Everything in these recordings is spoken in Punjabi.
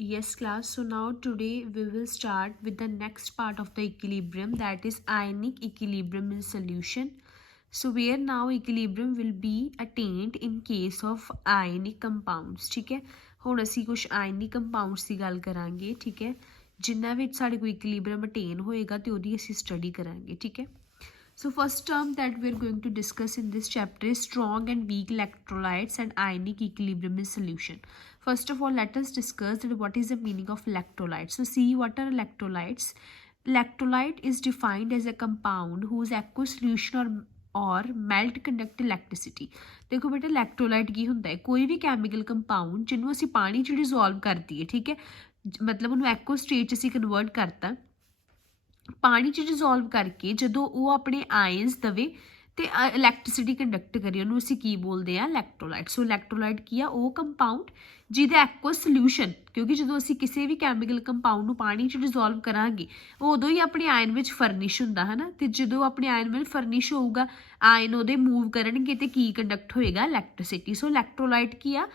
Yes, class. So now today we will start with the next part of the equilibrium, that is ionic equilibrium in solution. So where now equilibrium will be attained in case of ionic compounds. ठीक है, ਹੁਣ ਅਸੀਂ ਕੁਝ ionic compounds ਦੀ ਗੱਲ ਕਰਾਂਗੇ. ਠੀਕ ਹੈ, ਜਿਨ੍ਹਾਂ ਵਿੱਚ ਸਾਡੇ ਕੋਲ equilibrium attain ਹੋਏਗਾ ਤੇ ਉਹਦੀ ਅਸੀਂ study ਕਰਾਂਗੇ. ਠੀਕ ਹੈ. So first term that we are going to discuss in this chapter is strong and weak electrolytes and ionic equilibrium in solution. First of all, let us discuss that what is the meaning of electrolytes. So see, what are electrolytes? Electrolyte is defined as a compound whose aqueous solution or melt conduct electricity. ਦੇਖੋ ਬੇਟਾ ਇਲੈਕਟ੍ਰੋਲਾਈਟ ਕੀ ਹੁੰਦਾ ਹੈ? ਕੋਈ ਵੀ ਕੈਮੀਕਲ ਕੰਪਾਊਂਡ ਜਿਹਨੂੰ ਅਸੀਂ ਪਾਣੀ 'ਚ ਡਿਜ਼ੋਲਵ ਕਰ ਦਈਏ. ਠੀਕ ਹੈ, ਮਤਲਬ ਉਹਨੂੰ ਐਕੋ ਸਟੇਟ 'ਚ ਅਸੀਂ ਕਨਵਰਟ ਕਰਤਾ, ਪਾਣੀ 'ਚ ਡਿਜ਼ੋਲਵ ਕਰਕੇ ਜਦੋਂ ਉਹ ਆਪਣੇ ਆਇਨਸ ਦੇਵੇ ਤੇ ਇਲੈਕਟ੍ਰਿਸਿਟੀ ਕੰਡਕਟ ਕਰੇ, ਉਹਨੂੰ ਅਸੀਂ ਕੀ ਬੋਲਦੇ ਆ? ਇਲੈਕਟ੍ਰੋਲਾਈਟ. ਸੋ ਇਲੈਕਟ੍ਰੋਲਾਈਟ ਕੀ ਆ? ਉਹ ਕੰਪਾਊਂਡ ਜਿਹਦਾ ਐਕੁਅਸ ਸੋਲਿਊਸ਼ਨ, ਕਿਉਂਕਿ ਜਦੋਂ ਅਸੀਂ ਕਿਸੇ ਵੀ ਕੈਮੀਕਲ ਕੰਪਾਊਂਡ ਨੂੰ ਪਾਣੀ 'ਚ ਡਿਜ਼ੋਲਵ ਕਰਾਂਗੇ ਉਹ ਉਦੋਂ ਹੀ ਆਪਣੇ ਆਇਨ ਵਿੱਚ ਫਰਨਿਸ਼ ਹੁੰਦਾ ਹੈ ਨਾ, ਤੇ ਜਦੋਂ ਆਪਣੇ ਆਇਨ ਵਿੱਚ ਫਰਨਿਸ਼ ਹੋਊਗਾ ਆਇਨ ਉਹਦੇ ਮੂਵ ਕਰਨਗੇ ਤੇ ਕੀ ਕੰਡਕਟ ਹੋਏਗਾ? ਇਲੈਕਟ੍ਰਿਸਿਟੀ. ਸੋ ਇਲੈਕਟ੍ਰੋਲਾਈਟ ਕੀ ਆ?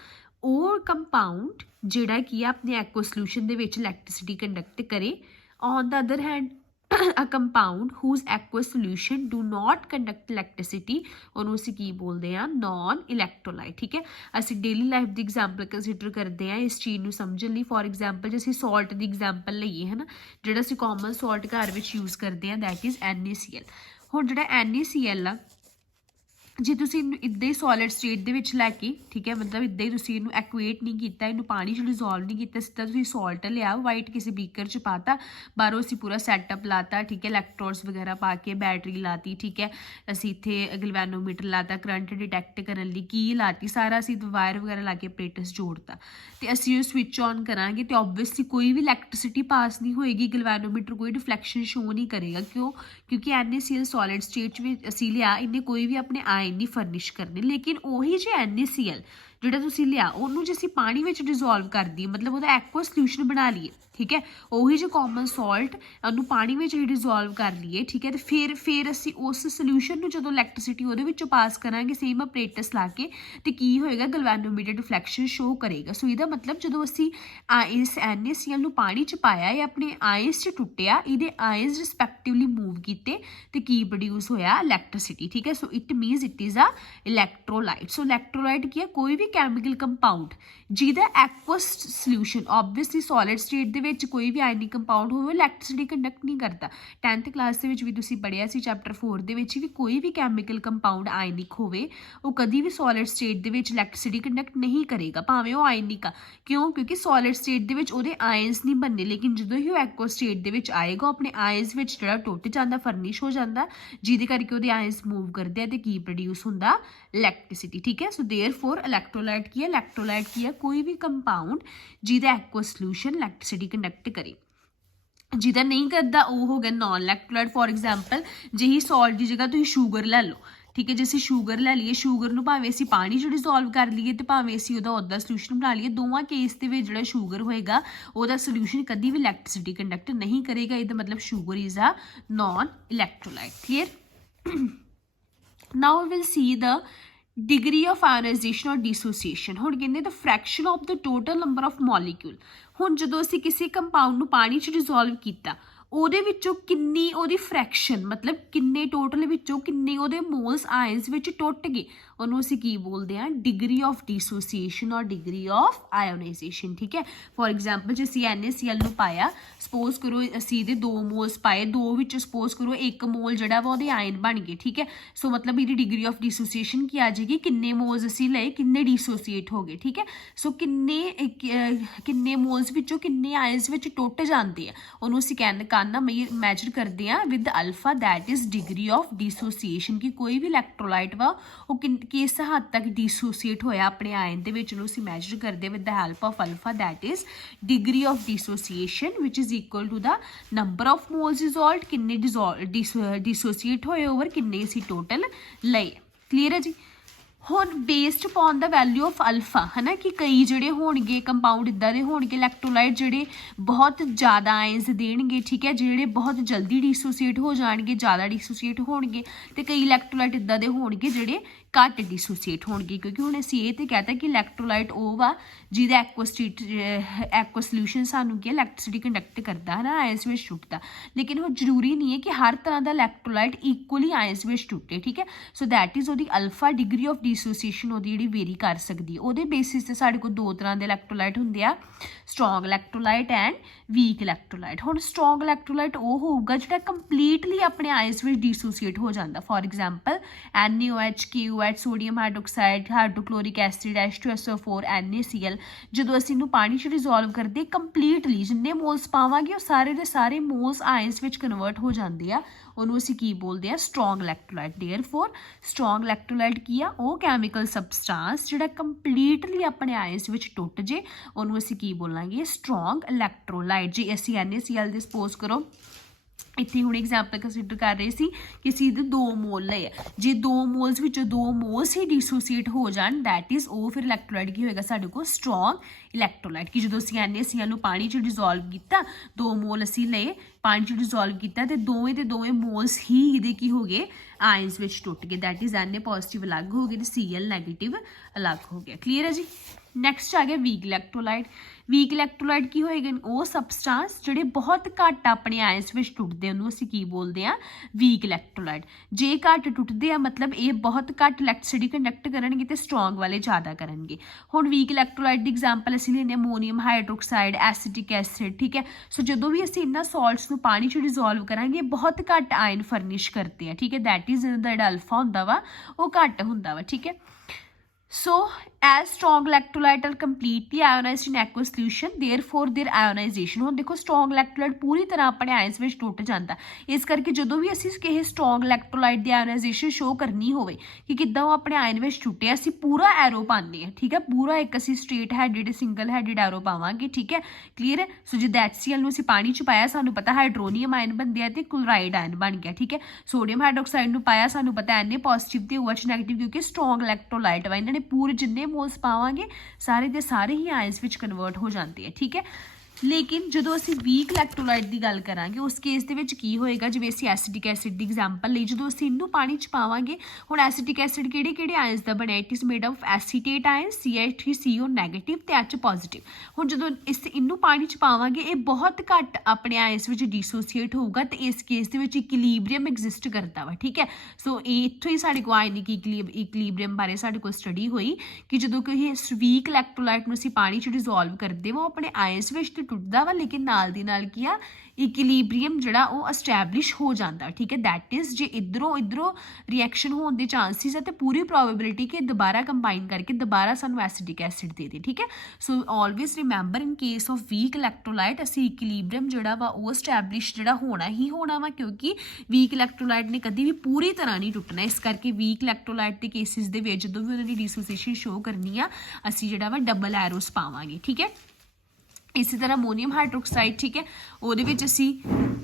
ਉਹ ਕੰਪਾਊਂਡ ਜਿਹੜਾ ਕੀ ਆ ਆਪਣੇ ਐਕੁਅਸ ਸੋਲਿਊਸ਼ਨ ਦੇ ਵਿੱਚ ਇਲੈਕਟ੍ਰਿਸਿਟੀ ਕੰਡਕਟ ਕਰੇ. On the other hand a compound whose aqueous solution do not conduct electricity, ਉਹਨੂੰ ਅਸੀਂ ਕੀ ਬੋਲਦੇ ਆ? Non electrolyte. ਠੀਕ ਹੈ, ਅਸੀਂ ਡੇਲੀ ਲਾਈਫ ਦੀ ਐਗਜ਼ਾਮਪਲ ਕੰਸੀਡਰ ਕਰਦੇ ਹਾਂ ਇਸ ਚੀਜ਼ ਨੂੰ ਸਮਝਣ ਲਈ. ਫੋਰ ਐਗਜ਼ਾਮਪਲ ਜੇ ਅਸੀਂ ਸੌਲਟ ਦੀ ਐਗਜ਼ਾਮਪਲ ਲਈਏ ਹੈ ਨਾ, ਜਿਹੜਾ ਅਸੀਂ ਕਾਮਨ ਸੌਲਟ ਘਰ ਵਿੱਚ ਯੂਜ਼ ਕਰਦੇ ਹਾਂ, ਦੈਟ ਇਜ਼ NaCl. ਹੁਣ ਜਿਹੜਾ NaCl ਆ, ਜੇ ਤੁਸੀਂ ਇਹਨੂੰ ਇੱਦਾਂ ਹੀ ਸੋਲਿਡ ਸਟੇਟ ਦੇ ਵਿੱਚ ਲੈ ਕੇ, ਠੀਕ ਹੈ, ਮਤਲਬ ਇੱਦਾਂ ਹੀ ਤੁਸੀਂ ਇਹਨੂੰ ਐਕੂਏਟ ਨਹੀਂ ਕੀਤਾ, ਇਹਨੂੰ ਪਾਣੀ 'ਚ ਡਿਜ਼ੋਲਵ ਨਹੀਂ ਕੀਤਾ, ਸਿੱਧਾ ਤੁਸੀਂ ਸੋਲਟ ਲਿਆ, ਵਾਈਟ ਕਿਸੇ ਬੀਕਰ 'ਚ ਪਾਤਾ, ਬਾਹਰੋਂ ਅਸੀਂ ਪੂਰਾ ਸੈਟਅਪ ਲਾਤਾ. ਠੀਕ ਹੈ, ਇਲੈਕਟ੍ਰੋਡਸ ਵਗੈਰਾ ਪਾ ਕੇ ਬੈਟਰੀ ਲਾਤੀ. ਠੀਕ ਹੈ, ਅਸੀਂ ਇੱਥੇ ਗਲਵੈਨੋਮੀਟਰ ਲਾਤਾ ਕਰੰਟ ਡਿਟੈਕਟ ਕਰਨ ਲਈ, ਕੀ ਲਾਤੀ, ਸਾਰਾ ਅਸੀਂ ਵਾਇਰ ਵਗੈਰਾ ਲਾ ਕੇ ਆਪਰੇਟਸ ਜੋੜਤਾ, ਤੇ ਅਸੀਂ ਉਹ ਸਵਿਚ ਔਨ ਕਰਾਂਗੇ ਤੇ ਓਬਵੀਅਸਲੀ ਕੋਈ ਵੀ ਇਲੈਕਟ੍ਰਿਸਿਟੀ ਪਾਸ ਨਹੀਂ ਹੋਏਗੀ, ਗਲਵੈਨੋਮੀਟਰ ਕੋਈ ਡਿਫਲੈਕਸ਼ਨ ਸ਼ੋ ਨਹੀਂ ਕਰੇਗਾ. ਕਿਉਂ? ਕਿਉਂਕਿ NaCl ਸੋਲਿਡ ਸਟੇਟ 'ਚ ਵੀ ਅਸੀਂ ਲਿਆ, ਇਹਨੇ ਕੋਈ ਵੀ ਆਪਣੇ ਆਇਨ ਨਹੀਂ ਫਰਨਿਸ਼ ਕਰਨੇ. ਲੇਕਿਨ ਉਹੀ ਜੇ NaCl ਜਿਹੜਾ ਤੁਸੀਂ ਲਿਆ ਉਹਨੂੰ ਜੇ ਅਸੀਂ ਪਾਣੀ ਵਿੱਚ ਡਿਜ਼ੋਲਵ ਕਰ ਦਈਏ, ਮਤਲਬ ਉਹਦਾ ਐਕੁਅਸ ਸੋਲਿਊਸ਼ਨ ਬਣਾ ਲਈਏ, ਠੀਕ ਹੈ, ਉਹੀ ਜੋ ਕਾਮਨ ਸੌਲਟ ਉਹਨੂੰ ਪਾਣੀ ਵਿੱਚ ਹੀ ਡਿਜ਼ੋਲਵ ਕਰ ਲਈਏ, ਠੀਕ ਹੈ, ਤੇ ਫਿਰ ਅਸੀਂ ਉਸ ਸੋਲਿਊਸ਼ਨ ਨੂੰ ਜਦੋਂ ਇਲੈਕਟ੍ਰਿਸਿਟੀ ਉਹਦੇ ਵਿੱਚੋਂ ਪਾਸ ਕਰਾਂਗੇ ਸੇਮ ਆਪਰੇਟਸ ਲਾ ਕੇ, ਤੇ ਕੀ ਹੋਏਗਾ? ਗਲਵੈਨੋਮੀਟਰ ਡਿਫਲੈਕਸ਼ਨ ਸ਼ੋ ਕਰੇਗਾ. ਸੋ ਇਹਦਾ ਮਤਲਬ ਜਦੋਂ ਅਸੀਂ ਇਸ NaCl ਨੂੰ ਪਾਣੀ 'ਚ ਪਾਇਆ, ਇਹ ਆਪਣੇ ਆਇਨਸ 'ਚ ਟੁੱਟਿਆ, ਇਹਦੇ ਆਇਨਸ ਰਿਸਪੈਕਟਿਵਲੀ ਮੂਵ ਕੀਤੇ ਤੇ ਕੀ ਪ੍ਰੋਡਿਊਸ ਹੋਇਆ? ਇਲੈਕਟ੍ਰਿਸਿਟੀ. ਠੀਕ ਹੈ, so it means it is a electrolyte. So electrolyte ਕੀ ਹੈ? ਕੋਈ ਵੀ ਕੈਮੀਕਲ ਕੰਪਾਊਂਡ ਜਿਹਦਾ aqueous solution, obviously solid state ਦੇ ਵਿੱਚ ਕੋਈ ਵੀ ਆਇਨਿਕ ਕੰਪਾਊਂਡ ਹੋਵੇ ਇਲੈਕਟ੍ਰਿਸਿਟੀ ਕੰਡਕਟ ਨਹੀਂ ਕਰਦਾ. 10th ਕਲਾਸ ਦੇ ਵਿੱਚ ਵੀ ਤੁਸੀਂ ਪੜ੍ਹਿਆ ਸੀ ਚੈਪਟਰ 4 ਦੇ ਵਿੱਚ ਵੀ, ਕੋਈ ਵੀ ਕੈਮੀਕਲ ਕੰਪਾਊਂਡ ਆਇਨਿਕ ਹੋਵੇ ਉਹ ਕਦੀ ਵੀ ਸੋਲਿਡ ਸਟੇਟ ਦੇ ਵਿੱਚ ਇਲੈਕਟ੍ਰਿਸਿਟੀ ਕੰਡਕਟ ਨਹੀਂ ਕਰੇਗਾ, ਭਾਵੇਂ ਉਹ ਆਇਨਿਕ ਆ. ਕਿਉਂ? ਕਿਉਂਕਿ ਸੋਲਿਡ ਸਟੇਟ ਦੇ ਵਿੱਚ ਉਹਦੇ ਆਇਨਸ ਨਹੀਂ ਬਣਨੇ, ਲੇਕਿਨ ਜਦੋਂ ਹੀ ਉਹ ਐਕੁਅਸ ਸਟੇਟ ਦੇ ਵਿੱਚ ਆਏਗਾ ਆਪਣੇ ਆਇਨਸ ਵਿੱਚ ਜਿਹੜਾ ਟੁੱਟ ਜਾਂਦਾ, ਫਰਨਿਸ਼ ਹੋ ਜਾਂਦਾ, ਜਿਹਦੇ ਕਰਕੇ ਉਹਦੇ ਆਇਨਸ ਮੂਵ ਕਰਦੇ ਆ ਤੇ ਕੀ ਪ੍ਰੋਡਿਊਸ ਹੁੰਦਾ? ਇਲੈਕਟ੍ਰਿਸਿਟੀ. ਠੀਕ ਹੈ, ਸੋ ਦੇਅਰਫੋਰ ਇਲੈਕਟ੍ਰੋਲਾਈਟ ਕੀ ਹੈ? ਇਲੈਕਟ੍ਰੋਲਾਈਟ ਕੀ ਹੈ? ਕੋਈ ਵੀ ਕੰਪਾਊਂਡ ਜਿਹਦਾ ਐਕੁਅਸ ਸੋਲਿਊਸ਼ਨ ਇਲੈਕਟ੍ਰਿਸਿਟੀ ਕੰਡਕਟ ਕਰੇ. ਜਿਹਦਾ ਨਹੀਂ ਕਰਦਾ ਉਹ ਹੋ ਗਿਆ ਨੋਨ ਇਲੈਕਟ੍ਰੋਲਾਈਟ. ਫੋਰ ਐਗਜ਼ਾਮਪਲ ਜੇ ਹੀ ਸੌਲਟ ਦੀ ਜਗ੍ਹਾ ਤੁਸੀਂ ਸ਼ੂਗਰ ਲੈ ਲਓ, ਠੀਕ ਹੈ, ਜੇ ਅਸੀਂ ਸ਼ੂਗਰ ਲੈ ਲਈਏ, ਸ਼ੂਗਰ ਨੂੰ ਭਾਵੇਂ ਅਸੀਂ ਪਾਣੀ 'ਚ ਡਿਜ਼ੋਲਵ ਕਰ ਲਈਏ ਤੇ ਭਾਵੇਂ ਅਸੀਂ ਉਹਦਾ ਉੱਦਾਂ ਸੋਲਿਊਸ਼ਨ ਬਣਾ ਲਈਏ, ਦੋਵਾਂ ਕੇਸ ਦੇ ਵਿੱਚ ਜਿਹੜਾ ਸ਼ੂਗਰ ਹੋਏਗਾ ਉਹਦਾ ਸੋਲਿਊਸ਼ਨ ਕਦੀ ਵੀ ਇਲੈਕਟ੍ਰਿਸਿਟੀ ਕੰਡਕਟ ਨਹੀਂ ਕਰੇਗਾ. ਇਹਦਾ ਮਤਲਬ sugar is a non electrolyte. Clear? Now we will see the degree of ionization or dissociation. ਹੁਣ ਕਹਿੰਦੇ the fraction of the total number of molecule. ਹੁਣ ਜਦੋਂ ਅਸੀਂ ਕਿਸੇ ਕੰਪਾਊਂਡ ਨੂੰ ਪਾਣੀ 'ਚ ਡਿਜ਼ੋਲਵ ਕੀਤਾ, ਉਹਦੇ ਵਿੱਚੋਂ ਕਿੰਨੀ ਉਹਦੀ ਫਰੈਕਸ਼ਨ, ਮਤਲਬ ਕਿੰਨੇ ਟੋਟਲ ਵਿੱਚੋਂ ਕਿੰਨੇ ਉਹਦੇ ਮੋਲਸ ਆਇਨਸ ਵਿੱਚ ਟੁੱਟ ਗਏ, ਉਹਨੂੰ ਅਸੀਂ ਕੀ ਬੋਲਦੇ ਹਾਂ? ਡਿਗਰੀ ਆਫ ਡੀਸੋਸੀਏਸ਼ਨ ਔਰ ਡਿਗਰੀ ਆਫ ਆਇਓਨਾਈਜੇਸ਼ਨ. ਠੀਕ ਹੈ, ਫੋਰ ਐਗਜ਼ਾਮਪਲ ਜੇ ਅਸੀਂ NaCl ਨੂੰ ਪਾਇਆ, ਸਪੋਜ਼ ਕਰੋ ਅਸੀਂ ਇਹਦੇ 2 ਮੋਲਸ ਪਾਏ, 2 ਵਿੱਚ ਸਪੋਜ਼ ਕਰੋ 1 ਮੋਲ ਜਿਹੜਾ ਵਾ ਉਹਦੇ ਆਇਨ ਬਣ ਗਏ. ਠੀਕ ਹੈ, ਸੋ ਮਤਲਬ ਇਹਦੀ ਡਿਗਰੀ ਆਫ ਡੀਸੋਸੀਏਸ਼ਨ ਕੀ ਆ ਜਾਏਗੀ? ਕਿੰਨੇ ਮੋਲਸ ਅਸੀਂ ਲਏ, ਕਿੰਨੇ ਡੀਸੋਸੀਏਟ ਹੋ ਗਏ. ਠੀਕ ਹੈ, ਸੋ ਕਿੰਨੇ ਮੋਲਸ ਵਿੱਚੋਂ ਕਿੰਨੇ ਆਇਨਸ ਵਿੱਚ ਟੁੱਟ ਜਾਂਦੇ ਆ, ਉਹਨੂੰ ਅਸੀਂ ਨਾ ਮੈਜਰ ਕਰਦੇ ਆ with alpha, that is degree of dissociation. ਕਿ ਕੋਈ ਵੀ ਇਲੈਕਟ੍ਰੋਲਾਈਟ ਵਾ ਉਹ ਕਿਸ ਹੱਦ ਤੱਕ ਡੀਸੋਸੀਏਟ ਹੋਇਆ ਆਪਣੇ ਆਇਨ ਦੇ ਵਿੱਚ, ਉਹਨੂੰ ਅਸੀਂ ਮੈਜਰ ਕਰਦੇ with the help of alpha, that is degree of dissociation which is equal to the number of moles dissolved, ਕਿੰਨੇ ਡੀਸੋਸੀਏਟ ਹੋਏ ਓਵਰ ਕਿੰਨੇ ਅਸੀਂ ਟੋਟਲ ਲਏ. ਕਲੀਅਰ ਹੈ ਜੀ? ਹੁਣ based upon the value of alpha, ਹੈ ਨਾ, ਕਿ ਕਈ ਜਿਹੜੇ ਹੋਣਗੇ ਕੰਪਾਊਂਡ ਇੱਦਾਂ ਦੇ ਹੋਣਗੇ ਇਲੈਕਟ੍ਰੋਲਾਈਟ ਜਿਹੜੇ ਬਹੁਤ ਜ਼ਿਆਦਾ ਆਇਨਸ ਦੇਣਗੇ, ਠੀਕ ਹੈ, ਜਿਹੜੇ ਬਹੁਤ ਜਲਦੀ ਡੀਸੋਸੀਏਟ ਹੋ ਜਾਣਗੇ, ਜ਼ਿਆਦਾ ਡੀਸੋਸੀਏਟ ਹੋਣਗੇ, ਤੇ ਕਈ ਇਲੈਕਟ੍ਰੋਲਾਈਟ ਇੱਦਾਂ ਦੇ ਹੋਣਗੇ ਜਿਹੜੇ घट डिसोसीएट होणगे क्योंकि हुण असीं ये तो कहता कि इलैक्ट्रोलाइट वो वा जिहदा एक्वा सल्यूशन सानूं की इलैक्ट्रिसिटी कंडक्ट करता है ना आयंस में टुटदा लेकिन वो जरूरी नहीं है कि हर तरह का इलैक्ट्रोलाइट इक्वली आयंस में टुटे ठीक है सो दैट इज़ वो अल्फा डिग्री ऑफ डिसोसीएशन वो जी वेरी कर सकती है वो बेसिस से साढ़े को दो तरह के इलैक्ट्रोलाइट होंगे आ strong electrolyte and weak electrolyte हुण स्ट्रोंग इलैक्ट्रोलाइट वो होगा जिहड़ा कंप्लीटली अपने आयंस में डिसोसीएट हो जाता for example NaOH KOH sodium hydroxide hydrochloric acid H2SO4 NaCl जो असीं इहनूं पानी च डिजोल्व करते कंप्लीटली जिन्ने मोल्स पावांगे वो सारे दे सारे मोल्स आयंस में कन्वर्ट हो जाते हैं ਉਹਨੂੰ ਅਸੀਂ ਕੀ बोलते हैं strong electrolyte therefore strong electrolyte की आ वो कैमिकल सबसटांस जिहड़ा कंप्लीटली अपने आयंस में टुट जे ਉਹਨੂੰ ਅਸੀਂ ਕੀ बोलांगे स्ट्रोंग इलैक्ट्रोलाइट जे ਅਸੀਂ NaCl ਦੇ सपोज करो इत्थे हुण एग्जाम्पल कंसीडर कर रहे सी कि असीं इहदे 2 मोल लए जे 2 मोल्स विचों 2 मोल्स ही डिसोसीएट हो जाण दैट इज़ वो फिर इलैक्ट्रोलाइट की होएगा साडे कोल स्ट्रोंग इलैक्ट्रोलाइट कि जदों असीं NaCl नूं पानी च डिजोल्व कीता 2 मोल असीं लए पानी च डिजोल्व किया तो दोवें के दोवें मोल्स ही ये की हो गए आयंस में टुट गए दैट इज़ Na पॉजिटिव अलग हो गए तो Cl नैगेटिव अलग हो गया क्लीयर है जी नैक्सट आ गया वीक इलैक्ट्रोलाइट की होएगा वो सबसटांस जिहड़े बहुत घट अपने आयंस में टुटते उन्होंने असीं की बोलते हैं वीक इलैक्ट्रोलाइट जे घट टुटते हैं मतलब ये बहुत घट इलैक्ट्रिसिटी कंडक्ट करनगे तो स्ट्रोंग वाले ज़्यादा करनगे हुण वीक इलैक्ट्रोलाइट की एग्जाम्पल असीं लैंदे अमोनीयम हाइड्रोक्साइड एसिटिक एसिड ठीक है सो जो भी असीं इन्हां सॉल्ट्स नूं पानी च डिजोल्व करांगे बहुत घट आयन फर्निश करते हैं ठीक है दैट इज़ दा अल्फा हुंदा वा वो घट हुंदा वा ठीक है So, as strong electrolyte are completely ionized in aqueous solution, therefore their ionization हुण देखो strong electrolyte पूरी तरह अपने आयंस में टुट जाता इस करके जो भी असीं किसी strong electrolyte की ionization शो करनी होवे कि किद्दां वो अपने आयन में टुटे असीं पूरा एरो पाने हैं ठीक है पूरा एक असीं straight headed single headed arrow पावांगे ठीक है क्लीयर है सो जिद्दां HCl नूं असीं पानी च पाया सानूं पता हाइड्रोनियम आयन बनदे आ ते क्लोराइड आयन बन गया ठीक है सोडियम हाइड्रोक्साइड नूं पाया सानूं पता Na पॉजिटिव ते OH नैगेटिव क्योंकि स्ट्रोंग इलैक्ट्रोलाइट वा इन्हां ने पूरे जिन्ने मोल्स पावांगे सारे के सारे ही आयंस में कन्वर्ट हो जाते हैं ठीक है लेकिन जो असी वीक इलैक्ट्रोलाइट की गल करांगे उस केस के की होएगा जिवें असीं एसिटिक एसिड की एग्जाम्पल ली जो असीं इनू पानी च पावांगे हुण एसिटिक एसिड किहड़े आयंस का बनिया it is made of acetate ion CH3CO negative ते H पॉजिटिव हुण जो इस इनू पानी च पावांगे ये बहुत घट अपने आयंस में डिसोसीएट होगा तो इस केस के इक्विलिब्रियम एग्जिस्ट करता वा ठीक है सो इत्थों ही साडे कोल आयनिक इक्विलिब्रियम बारे साडे कोल स्टडी हुई कि जो कोई वीक इलैक्ट्रोलाइट नूं असीं पानी च डिजोल्व करदे वो अपने आयंस में टुटदा वा लेकिन नाल दी नाल की आ इक्विलिब्रियम जिहड़ा वो एस्टैबलिश हो जाता ठीक है दैट इज़ जे इधरों रिएक्शन होने के चांसिस है तो पूरी प्रोबेबिलिटी कि दोबारा कंबाइन करके दोबारा सानू एसिडिक एसिड दे दे ठीक है so always remember in case of weak electrolyte असीं इक्विलिब्रियम जिहड़ा वा वो एस्टैबलिश जिहड़ा होना ही होना वा क्योंकि वीक इलैक्ट्रोलाइट ने कभी भी पूरी तरह नहीं टुटना इस करके वीक इलैक्ट्रोलाइट के केसिस दे विच जदों भी उन्हां दी डिसोसीएशन शो करनी आ असीं जिहड़ा वा डबल एरोस पावांगे ठीक है इसी तरह अमोनीयम हाइड्रोक्साइड ठीक है वो असी